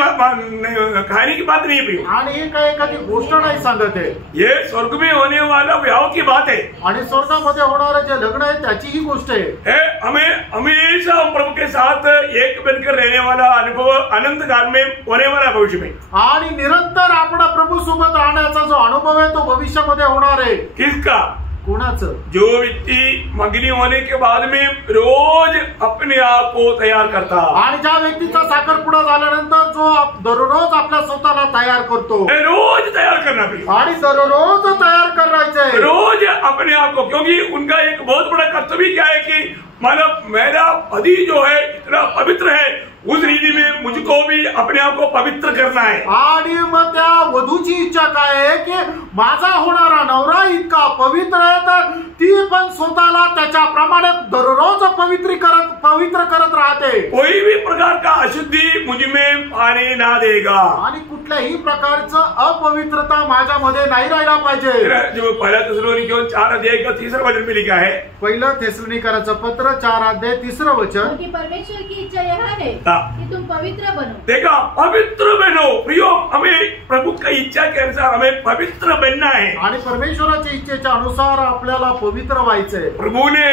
कहानी की बात नहीं है. आणि ही काय एखादी गोष्ट नाही सांगत आहे. ये स्वर्ग में होने वाला विवाह की बात है. आणि स्वर्गामध्ये होणारं जे लग्न आहे त्याची ही गोष्ट आहे. हमें हमेशा प्रभु के साथ एक बनकर रहने वाला अनुभव अनंत काल में होने वाला भविष्य में. आणि निरंतर आपण प्रभू सोबत राहण्याचा जो अनुभव आहे तो भविष्यामध्ये होणार आहे. किसका? कोणाचं? जो व्यक्ति मंगनी होने के बाद में रोज अपने आप को तैयार करता, आणि ज्या व्यक्तीचा साखरपुडा झाल्यानंतर जो दररोज आपल्या स्वतःला तयार करतो, रोज तैयार करना भी, आणि दररोज तयार करायचंय, रोज अपने आप को. क्योंकि उनका एक बहुत बड़ा कर्तव्य क्या है कि मतलब मेरा पति जो है इतना पवित्र है, उस रीति में मुझको भी अपने आप को पवित्र करना है. आणि मग त्या वधूची इच्छा काय आहे की माझा होणारा नवरा इतका पवित्र आहे तर ती पण स्वतःला त्याच्याप्रमाणे दररोज पवित्र करत राहते. कोई भी प्रकार का अशुद्धि मुझ में पाने ना देगा, आणि कुठल्याही प्रकारचं अपवित्रता माझ्यामध्ये नाही राहायला पाहिजे. जो पहला थिस्सलुनीकियों 4 अध्याय का 3रा वचन में लिखा है, पहिलं थिस्सलुनीकरांचं पत्र 4 अध्याय 3रं वचन, कि परमेश्वर की इच्छा यह है कि तुम पवित्र बनो. देखा, पवित्र बनो. प्रियो, हमें प्रभु की इच्छा के अनुसार हमें पवित्र बनना है. आणि परमेश्वराच्या इच्छेच्या अनुसार आपल्याला पवित्र व्हायचंय. प्रभु ने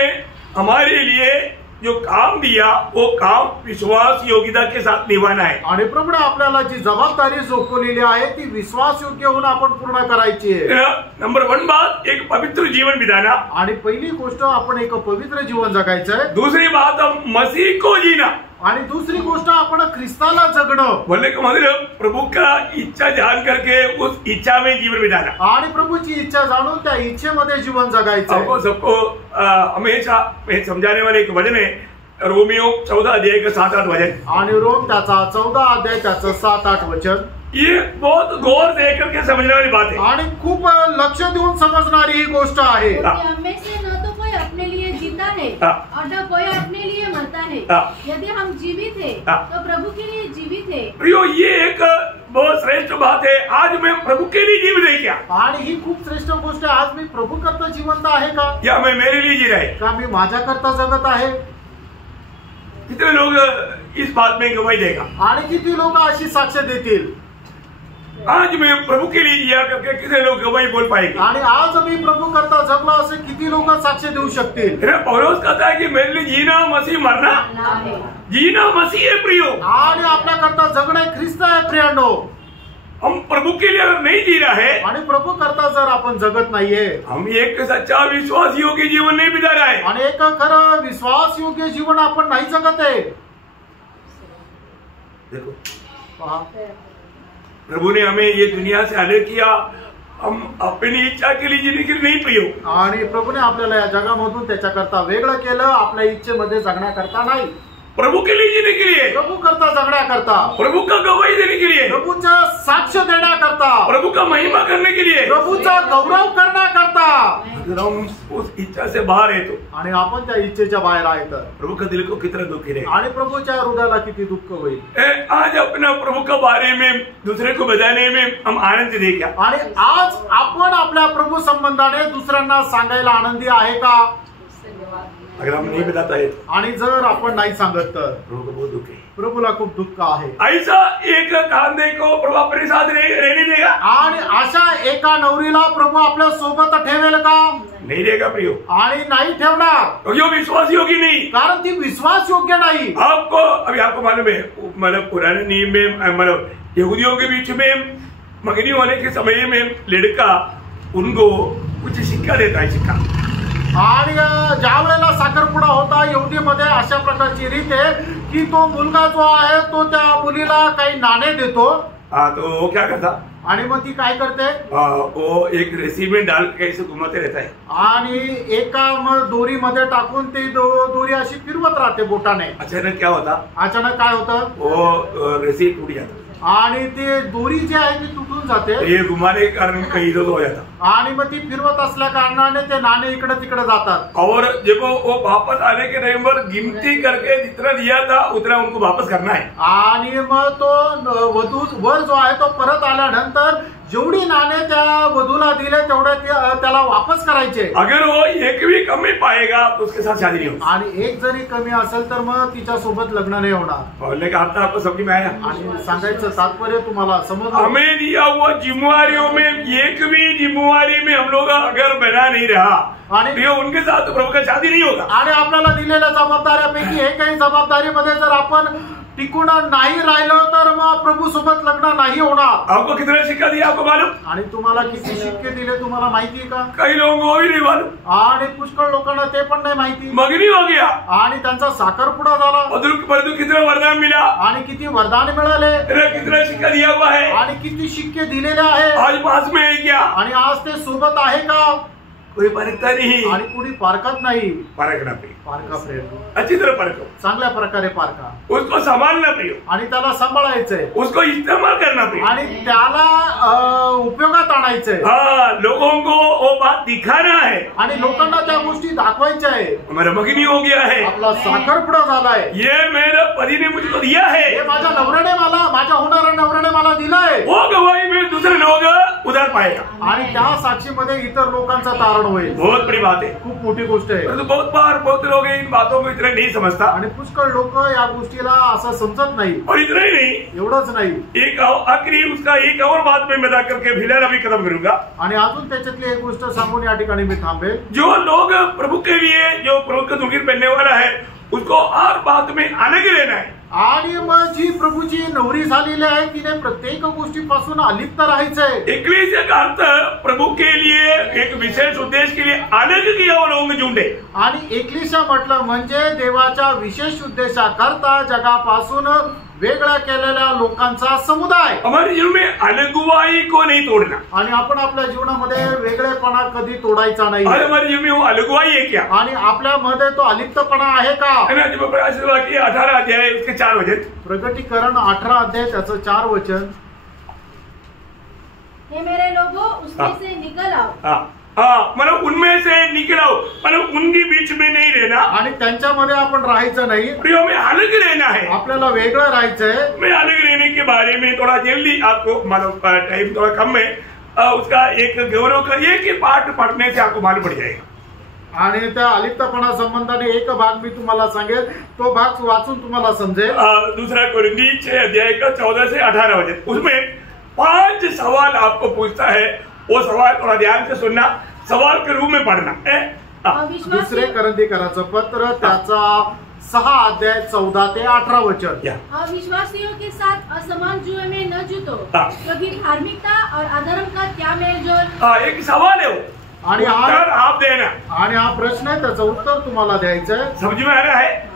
हमारे लिए जो काम दिया वो काम विश्वास योग्यता के साथ निभाना है. आणि प्रभूने आपल्याला जी जबाबदारी सोपवलेली आहे ती विश्वास योग्य होऊन आपण पूर्ण करायची आहे. नंबर 1 बात, एक पवित्र जीवन बिताना. आणि पहिली गोष्ट आपण एक पवित्र जीवन जगायचंय. दूसरी बात, मसीह को जीना. आणि दुसरी गोष्ट आपण ख्रिस्ताला जगणं. बोलने का मतलब प्रभु का इच्छा जान करके उस इच्छा में जीवन बिताना. आणि प्रभुची इच्छा जाणून त्या इच्छेमध्ये जीवन जगायचं. आपको सबको हमेशा समझाने वाले एक वचन है, रोमियो 14 अध्याय का 7-8 वचन. आणि रोम त्याचा 14 अध्याय त्याचं 7-8 वचन. ये बहुत गौर दे करके समझने वाली बात है. आणि खूप लक्ष देऊन समजणारी ही गोष्ट आहे. हमें से न तो कोई अपने लिए जीता है और न कोई अपने लिए मरता है. यदि हम जीवित है तो प्रभु के लिए जीवित है. प्रियो, ये एक बहुत श्रेष्ठ बात है. आज मैं प्रभु के लिए जीवित है क्या? आणि ही खूप श्रेष्ठ गोष्ट आहे. आज मी प्रभू करता जिवंत आहे का, या मैं मेरे लिए जी रहा है का मी माझ्या करता जगत आहे. कितने लोग इस बात में गवाही देगा? आणि किती लोक अशी साक्ष देतील? आज मैं प्रभु के लिए जिया करके कितने लोग गवाही बोल पाएंगे? आणि आज मी प्रभू करता जगलो असे किती लोक साक्ष देऊ शकतील? पौलुस कहता है कि मेरे लिए जीना मसीह, मरना जीना मसीह है. प्रियो, आणि आपल्या करता जगणे ख्रिस्त आहे. प्रियांनो, हम प्रभु के लिए अगर नहीं जी रहा है, आणि प्रभू करता जर आपण जगत नाहीये, हम एक सच्चा विश्वास योग्य जीवन नहीं बिता रहा है. आणि एक खरं विश्वास योग्य जीवन आपण नाही जगत आहे. देखो, पहा, प्रभु ने हमें ये दुनिया से अलग किया, हम अपनी इच्छा के लिए जीने के लिए नहीं प्रियो. आणि प्रभूने आपल्याला या जगामधून त्याच्याकरता वेगळं केलं, आपल्या इच्छेमध्ये जगण्याकरता नाही. प्रभु के लिए जीने के लिए, प्रभू करता जगण्याकरता, प्रभु का गवाही देने के लिए, प्रभूचा साक्ष देण्याकरता, प्रभु का महिमा करने के लिए, प्रभूचा गौरव करण्याकरता. अगर हम उस इच्छा से बाहर है तो, आणि आपण त्या इच्छेच्या बाहेर आहे तर प्रभु का दिल को कितना दुख है. आणि प्रभूच्या हृदयाला किती दुःख होईल. आज अपना प्रभु के बारे में दूसरे को बताने में हम आनंद दे क्या? आणि आज आपण आपल्या प्रभू संबंधाने दुसऱ्यांना सांगायला आनंदी आहे का? अगर हम नहीं बताता है, आणि जर आपण नाही सांगत तर प्रभु को बहुत दुख है. प्रभूला खूप दुःख आहे. ऐसा एक कांदे को प्रभु अपने साथ रहने देगा? आणि अशा एका नवरीला प्रभू आपल्या सोबत ठेवेल का? नहीं देगा प्रियो. आणि नाही ठेवणार, जो विश्वास योग्य नहीं, कारण ती विश्वास योग्य नाही. आपको अभी आपको मालूम है, मतलब पुराने नियम में, मतलब यहूदियों के बीच में मंगनी होने के समय में लड़का उनको कुछ शिक्का देता है, शिक्का। आणि ज्या वेळेला साखरपुडा होता यहुदीमध्ये अशा प्रकारची रीत आहे की तो मुलगा जो आहे तो त्या मुलीला काही नाणे देतो। तो वो क्या करता, आणि मग ती काय करते, वो एक रस्सी में डाल के ऐसे घुमाते रहता है, आणि एका दोरीमध्ये टाकून ती दोरी अशी फिरवत राहते बोटाने। अचानक क्या होता, अचानक काय होतं, वो रस्सी टूट जाता, आणि ते दोरी जी आहे ती तुटून जाते, ये घुमाने के कारण कहीं इधर हो जाता, आणि मग ती फिरवत असल्या कारणाने ते नाणे इकडे तिकडे जातात। और जब वो वापस आने के टाइम पर गिनती करके जितना दिया था उतना उनको वापस करना है। आणि मग तो वधू वर जो आहे तो परत आल्यानंतर जेवढी नाणे त्या वधूला दिले तेवढे त्याला वापस करायचे। अगर वो एक भी कमी पाएगा तो उसके साथ शादी नहीं होगी, आणि एक जरी कमी असेल तर मग तिच्या सोबत लग्न नाही होणार। बोलने का अर्थ आपको समझ में आया, आणि सांगायचं तात्पर्य तुम्हाला समजलं। हमें दिया हुआ जिम्मेवारियों में एक भी जिम्मेवारी में हम लोग अगर बना नहीं रहा आणि तो उनके साथ तो प्रभु का शादी नहीं होगा। आणि आपल्याला दिलेल्या जबाबदाऱ्यापैकी एकही जबाबदारीमध्ये जर आपण टिकून नाही राहिलो तर मग प्रभू सोबत लग्न नाही होणार। आपको कितना शिक्का दिया आपको मालूम, आणि तुम्हाला किती शिक्के दिले तुम्हाला माहिती आहे का, कई लोगों को भी नहीं मालूम, आणि पुष्कळ लोकांना ते पण नाही माहिती। मगनी हो गया, आणि त्यांचा साखरपुडा झाला, परंतु कितना वरदान मिला, आणि किती वरदान मिळाले, कितना शिक्का दिया हुआ है, आणि किती शिक्के दिलेले आहे, आज पास में है क्या, आणि आज ते सोबत आहे का, कोई परखता नहीं, आणि कुणी पारखत नाही। परखना प्रिय, पारखा प्रेम, अच्छी तरह परखो, चांगल्या प्रकारे पारखा, उसको संभालना प्रिय, आणि त्याला सांभाळायचंय, उसको इस्तेमाल करना प्रिय, आणि त्याला उपयोगात आणायचंय। हाँ, लोगों को वो बात दिखाना है, आणि लोकांना त्या गोष्टी दाखवायच्या आहे। हमारा मगनी हो गया है, आपला साखरपुडा झालाय, ये मेरा पति ने मुझको दिया है, हे माझ्या नवऱ्याने मला, माझ्या होणाऱ्या नवऱ्याने मला दिलाय। वो गवाही में दूसरे लोग उधार पाएगा, आणि त्या साक्षीमध्ये इतर लोकांचा तारण होईल। बहुत बड़ी बात है, खूप मोठी गोष्ट आहे। परंतु बहुत बार बहुत लोग इन बातों को इतना नहीं समझता, आणि पुष्कळ लोक या गोष्टीला असं समजत नाही। और इतना ही नहीं, एवढंच नाही, एक आखिरी उसका एक और बात मैं बता करके फिलहाल अभी खत्म करूंगा। आणि अजून त्याच्यातली एक गोष्ट सांगून या ठिकाणी मी थांबेल। जो लोग प्रभु के लिए, जो प्रभु का दुखी पहनने वाला है, उसको हर बात में अलग रहना है। आणि मग जी प्रभूची नवरी झालेली आहे तिने प्रत्येक गोष्टीपासून अलिप्त राहायचंय। इक्लेसिया का अर्थ प्रभु के लिए एक विशेष उद्देश्य के लिए अलग किया हुआ लोग झुंडे, आणि एक्लेसिया म्हटलं म्हणजे देवाच्या विशेष उद्देशाकरता जगापासून वेगळा केलेल्या लोकांचा समुदाय। हमारे जीवन में अलगुवाई को नहीं तोड़ना, आणि आपण आपल्या जीवनामध्ये वेगळेपणा कधी तोडायचा नाही। और हमारे जीवन में वो अलगुवाई है क्या, आणि आपल्यामध्ये तो अलिप्तपणा आहे का। है ना। जब प्रकाशित वाक्य 18 अध्याय उसके 4 वचन, प्रकटीकरण 18 अध्याय त्याचं 4 वचन, हे मेरे लोगों उसमें से निकल आओ। हाँ, मतलब उनमें से निकलो, मतलब उनके बीच में नहीं रहना, आणि त्यांच्यामध्ये आपण राहायचं नाही, प्रियो में अलग रहना है, आपल्याला वेगळं राहायचंय। मैं अलग रहने के बारे में थोड़ा जल्दी आपको मतलब टाइम थोड़ा कम है, उसका एक गौरव का एक ही पाठ पढ़ने से आपको मालूम पड़ जाएगा। आणि त्या अलिप्तपणा संबंधाने एक भाग मी तुम्हाला सांगेल, तो भाग वाचून तुम्हाला समजेल। दूसरा कोरिन्थी 6 अध्याय का 14 से 18 वचन, उसमें 5 सवाल आपको पूछता है, वो सवाल थोड़ा ध्यान से सुनना, सवाल के रूप में पढ़ना है। दुसरे करंथीकराचं पत्र त्याचा 6 अध्याय 14 ते 18 वचन। अविश्वासियों के साथ असमान जुए में न जुटो, क्योंकि धार्मिकता और अधर्म का क्या मेलजोल। एक सवाल है वो, आणि उत्तर आप देना, आणि हा प्रश्न आहे त्याचं उत्तर तुम्हाला द्यायचं आहे। समझ में आ रहा है?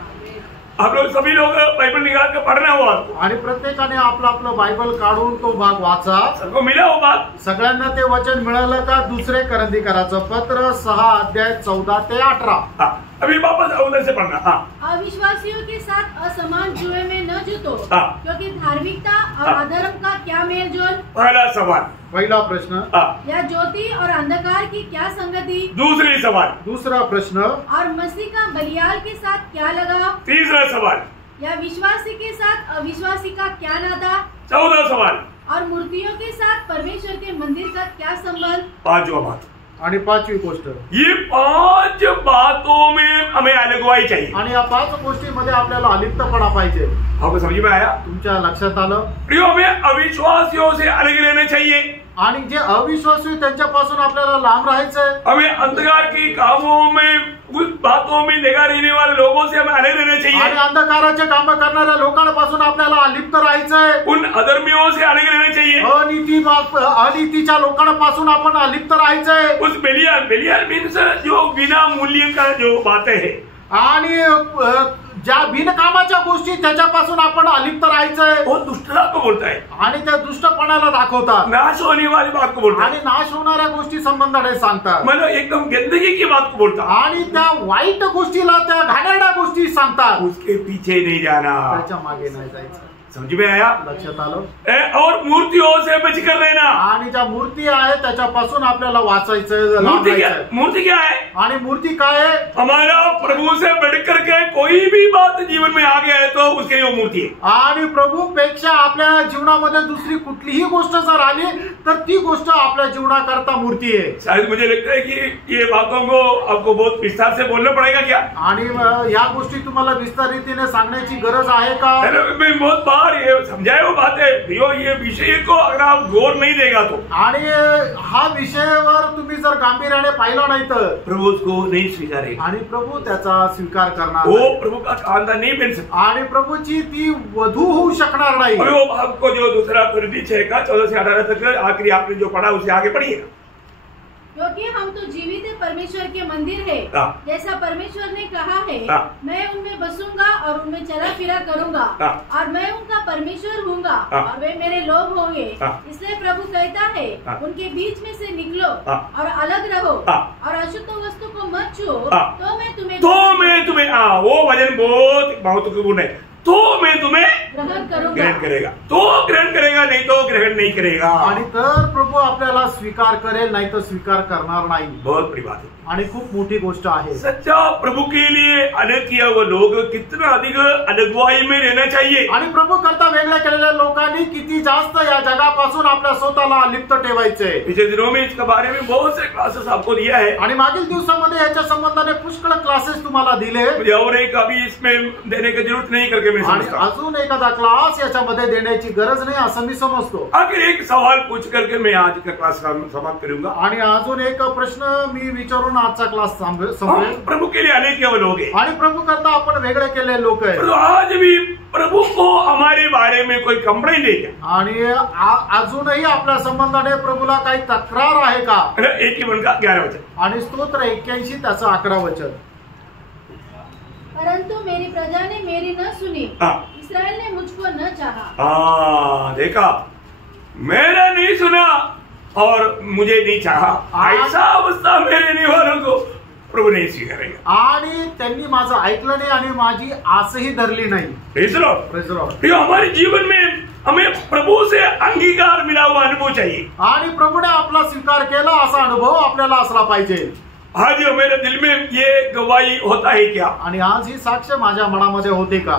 आप लोग सभी लोग बाइबल निकाल के पढ़ना हुआ, आणि प्रत्येकाने आपलं आपलं बायबल काढून तो भाग वाचा। सबको मिला हो बात, सगळ्यांना ते वचन मिळालं का? दुसरे करंथीकराचं पत्र 6 अध्याय 14 ते 18। अभी वापस उधर से पढ़ना। अविश्वासियों के साथ असमान जुए में न जुटो, क्योंकि धार्मिकता और अधर्म का क्या मेलजोल। पहला सवाल, पहिला प्रश्न, या ज्योति और अंधकार की क्या संगति। दूसरी सवाल, दूसरा प्रश्न, और मसीह का बलियाल के साथ क्या लगाव। तीसरा सवाल, या विश्वासी के साथ अविश्वासी का क्या नाता। चौथा सवाल, और मूर्तियों के साथ परमेश्वर के मंदिर का क्या संबंध। पांचवा बात, आणि 5वी गोष्ट। ये 5 बातों में हमें अलगवाई चाहिए, आणि या 5 गोष्टींमध्ये आपल्याला अलिप्तपणा पाहिजे। आपको समझ में आया? तुमच्या लक्षात आलं? प्रियो, हमें अविश्वासियों से अलग रहना चाहिए, आणि जे अविश्वासी त्यांच्यापासून आपल्याला लांब राहायचंय। हमें अंधकार की कामों में उस बातों में लगा रहने वाले लोगों से हमें अलग रहना चाहिए। आणि अंधकाराचे काम करणाऱ्या लोकांपासून आपल्याला अलिप्त राहायचंय। उन अधर्मियों से अलग रहना चाहिए। अनीतीच्या लोकांपासून आपण अलिप्त राहायचंय। उस बेलियाल मीन्स जो बिना मूल्य का जो बातें है आणि ज्या बिनकामाच्या गोष्टी त्याच्यापासून आपण अलिप्त राहायचंय। वो दुष्टता को बोलता है आणि त्या दुष्टपणाला दाखवतात। नाश होने वाली बात को बोलता है आणि नाश होणाऱ्या गोष्टी संबंधाने सांगतात। मतलब एकदम गंदगी की बात को बोलता है आणि त्या वाईट गोष्टीला त्या घाणेरड्या गोष्टी सांगतात। उसके पीछे नहीं जाना, त्याच्या मागे नाही जायचं। समझ में आया? लक्षात आलं? और मूर्तियों से बच कर रहना। आणि ज्या मूर्ती आहे त्याच्यापासून आपल्याला वाचायचं। मूर्ति क्या है? आणि मूर्ती काय आहे? हमारा प्रभु से बढ़कर के कोई भी बात जीवन में आ गया है तो उसके लिए वो मूर्ति है। आणि प्रभू पेक्षा आपल्या जीवनामध्ये दुसरी कुठलीही गोष्ट जर आली तर ती गोष्ट आपल्या जीवनाकरता मूर्ती आहे। शायद मुझे लगता है कि ये बातों को आपको बहुत विस्तार से बोलना पड़ेगा क्या? आणि या गोष्टी तुम्हाला विस्तारितीने सांगण्याची गरज आहे का? मैं बहुत बार ये समझाए वो बातें भैया, ये विषय को अगर आप गौर नहीं देगा तो आणि हा विषयावर तुम्ही जर गांभीर्याने पाहिला नाही तर प्रभु उसको नहीं स्वीकारेगा आणि प्रभु त्याचा स्वीकार करणार वो प्रभु का खानदान नहीं बन सकता आणि प्रभूची ती वधू होऊ शकणार नाही। और वो आपको जो दूसरा कुरिन्थी 6 का 14 से 18 तक आखिरी आपने जो पढ़ा उसे आगे पढ़िएगा। क्योंकि हम तो जीवित परमेश्वर के मंदिर है, जैसा परमेश्वर ने कहा है, मैं उनमें बसूंगा और उनमें चला फिरा करूंगा और मैं उनका परमेश्वर हूँगा और वे मेरे लोग होंगे। इसलिए प्रभु कहता है उनके बीच में से निकलो और अलग रहो और अशुद्ध वस्तु को मत छुओ तो मैं तुम्हें वो वचन बहुत महत्वपूर्ण है। तो मैं तुम्हें ग्रहण करेगा, तो ग्रहण करेगा, नहीं तो ग्रहण नहीं करेगा। आणि तर प्रभू आपल्याला स्वीकार करेल, नाही तर स्वीकार करणार नाही। बहुत बड़ी बात है आणि खूप मोठी गोष्ट आहे। सच्चा प्रभू के लिए अलग किया हुआ लोग कितना अधिक अगुवाई में रहना चाहिए। आणि प्रभू करता वेगळ्या केलेल्या लोकांनी किती जास्त या जगापासून आपल्या स्वतःला लिप्त ठेवायचे। पिछले दिनों में इसके बारे में बहुत से क्लासेस आपको दिया है आणि मागील दिवसामध्ये याच्या संबंधाने पुष्कळ क्लासेस तुम्हाला दिले। मुझे और एक अभी इसमें देने की जरूरत नहीं करके मैं समझता हूं। अजून एखादा क्लास याच्यामध्ये देण्याची गरज नाही असं मी समजतो। आखिर एक सवाल पूछ करके मैं आज का क्लास समाप्त करूंगा। आणि अजून एक प्रश्न मी विचारून आजचा क्लास संपवेल। प्रभु के लिए अनेक लोग हैं आणि प्रभु करता आपण वेगळे केलेले लोक आहेत। तो आज भी प्रभु को हमारे बारे में कोई कंप्लेंट नहीं है आणि अजूनही आपल्या संबंधाने प्रभूला काही तक्रार आहे का? 81 का 11 वचन आणि स्तोत्र 81 त्याचं 11 वचन। परंतु मेरी प्रजा ने मेरी न सुनी, इस्राएल ने मुझको न चाहा। देखा, मैंने नहीं सुना और मुझे नहीं चाहा। ऐसा अवस्था मेरे रहने वालों को प्रभु नहीं स्वीकारेगा। आणि त्यांनी माझं ऐकलं नाही आणि माझी आसही धरली नाही। Praise the Lord. हमारे जीवन में हमें प्रभु से अंगीकार मिला हुआ अनुभव चाहिए आणि प्रभूने आपला स्वीकार केला असा अनुभव आपल्याला असला पाहिजे। आज मेरे दिल में ये गवाही होता है क्या? आणि आज ही साक्ष माझ्या मनामध्ये होते का?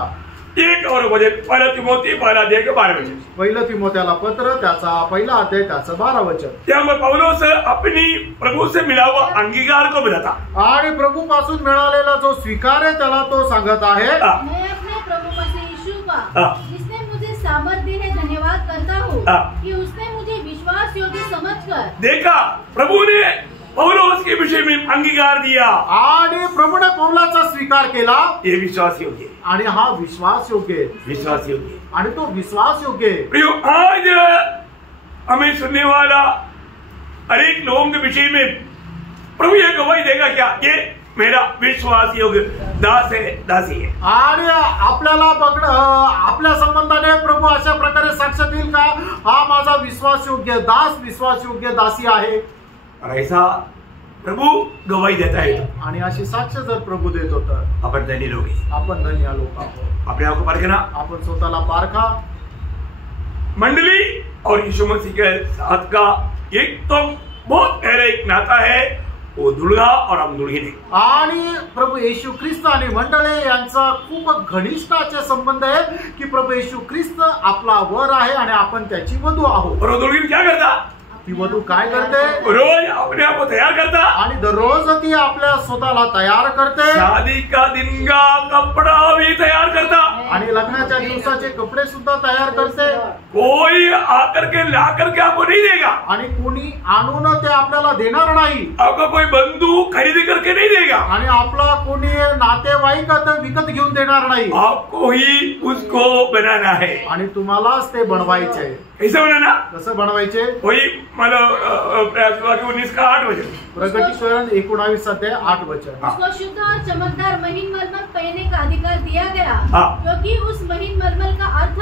एक और वचन 1 तिमोथी 12 वचन। 1 तिमोथेला पत्र त्याचा 1 अध्याय त्याचं 12 वचन। त्यामुळे पौलुस अपनी प्रभु से मिला हुआ अंगीकार को बताता आणि प्रभु पासून मिळालेला जो स्वीकार आहे त्याला तो सांगत आहे। मैं अपने प्रभु मसीह यीशु का जिसने मुझे सामर्थ्य है धन्यवाद करता हूँ कि उसने मुझे विश्वास योग्य समझकर देखा। प्रभु ने पौलुस के विषय में अंगीकार दिया आणि प्रभूने पौलाचा स्वीकार केला। ये विश्वास योग्य आणि हा विश्वास योग्य आणि तो विश्वास योग्य। आज हमें सुनने वाला अनेक लोगों के विषय में प्रभु ये गवाही देगा क्या? ये मेरा विश्वास योग्य दास है, दासी है। आणि आपल्याला आपल्या संबंधाने प्रभू अशा प्रकारे साक्ष देईल का? हा माझा विश्वास योग्य दास, विश्वास योग्य दासी आहे। और ऐसा प्रभु गवाही देता है आणि अशी साक्ष जर प्रभु देत होता आपण धन्य लोग हैं। आपण धन्य लोक आहोत। अपने आप को परखना, आपण स्वतःला पारखा। मंडली और यीशु मसीह के साथ का एक तो बहुत गहरा एक नाता है, वो दुल्हा और हम दुल्हन। आणि प्रभु येशू ख्रिस्त आणि मंडळी यांचा खूप घनिष्ठ असे संबंध आहे की प्रभु येशू ख्रिस्त आपला वर आहे आणि आपण त्याची वधू आहोत। और दुल्हन क्या करता? ती वधू काय करते? रोज अपने आप को तैयार करता आणि दररोज ती आपल्या स्वतःला तैयार करते। शादी का दिन का कपड़ा भी तैयार करता आणि लग्नाच्या दिवसाचे कपडे सुद्धा तयार करते. कोई आकर के ला करके आपको नहीं देगा. आणि कोणी आणून ते आपल्याला देणार नाही. आपका कोई बंधु खरीदी करके नहीं देगा. आणि आपला कोणी नातेवाईक विकत घेऊन देणार नाही. आपको ही उसको बनाना है. आणि तुम्हालाच ते बनवायचे. कैसे बनाना? कसं बनवायचे? वही मतलब 19 का 8 वचन. प्रकटीकरण 19:8 वचन. उसको शुद्ध और चमकदार महीन मलमल पहनने का अधिकार दिया गया, क्योंकि उस महीन मलमल का अर्थ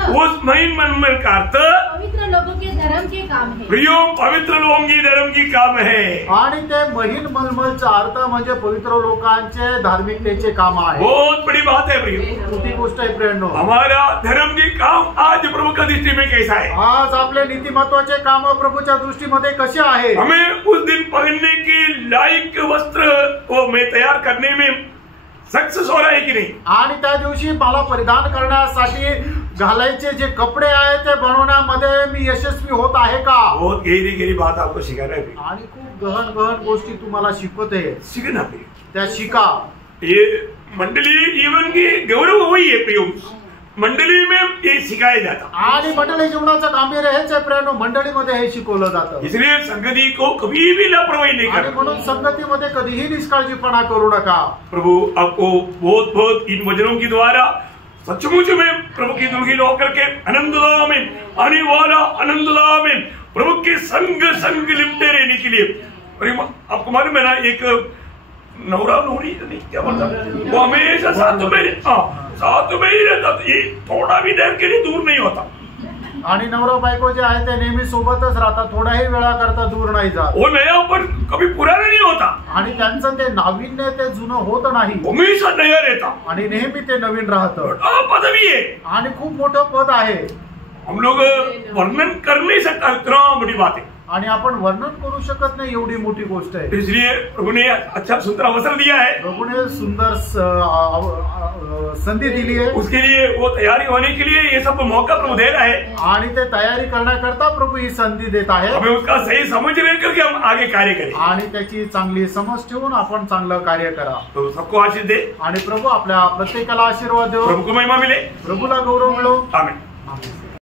पवित्र लोगों के धर्म के काम है. प्रियो, पवित्र लोगों की धर्म की काम है. आणि ते महीन मलमलचा अर्थ म्हणजे पवित्र लोकांचे धार्मिकतेचे काम आहे. बहुत बड़ी बात है प्रियो. मोठी गोष्ट आहे प्रियांनो. हमारा धर्म की काम आज प्रभु का दृष्टि में कैसा है? आज आपले नीतिमत्वाचे काम प्रभूच्या दृष्टीमध्ये कसे आहे? हमें उस दिन पहनने के लायक वस्त्र को मैं तैयार करने में सक्सेस हो रहा है की नहीं? आणि त्या दिवशी मला परिधान करण्यासाठी घालायचे जे कपडे आहेत ते बनवण्यामध्ये मी यशस्वी होत आहे का? बहुत गहरी गहरी बात आपको सिखाना है. आणि खूप गहन गहन गोष्टी तुम्हाला शिकवते. सीखना भी त्या शिका. ये मंडली जीवन की गौरव वही है प्रियो. मंडली में ये सिखाया जाता. आणि मंडळी जीवनाचं गांभीर्य हेच आहे प्रियांनो. मंडळीमध्ये हे शिकवलं जातं. इसलिए संगति को कभी भी लापरवाही नहीं आणि करना. म्हणून संगतीमध्ये कधीही निष्काळजीपणा करू नका. प्रभु आपको बहुत बहुत इन वचनों की द्वारा सचमुच में प्रभु की दुल्हन होकर के आनंद में आने वाला आनंद में प्रभु के संग संग लिपटे रहने के लिए. और आपको मालूम है ना, एक नवरा नोरी नहीं क्या बोलता, वो हमेशा साथ में ही रहता. ये थोड़ा भी देर के लिए दूर नहीं होता. आणि नवरा बायको जे आहे ते नेहमी सोबतच राहतात. थोडाही वेळा करता दूर नाही जात. वो नया पण कभी पुराना नहीं होता. आणि त्यांचं ते नाविन्य ते जुनं होत नाही. हमेशा नया रहता. आणि नेहमी ते नवीन राहतं. पदवी है. आणि खूप मोठं पद आहे. हम लोग वर्णन कर नहीं सकता, इतना बड़ी बात है. आणि आपण वर्णन करू शकत नाही, एवढी मोठी गोष्ट आहे. इसलिए प्रभु ने अच्छा सुंदर अवसर दिया है. प्रभूने सुंदर संधी दिली आहे. उसके लिए वो तैयारी होने के लिए ये सब मौका प्रभु दे रहा है. आणि ते तयारी करण्याकरता प्रभू ही संधी देत आहे. हमें उसका सही समझ लेकर के हम आगे कार्य करें. आणि त्याची चांगली समज ठेवून आपण चांगलं कार्य करा. तो सबको आशीष दे. आणि प्रभू आपल्या प्रत्येकाला आशीर्वाद देव. प्रभु को महिमा मिले. प्रभूला गौरव मिळो. आमीन.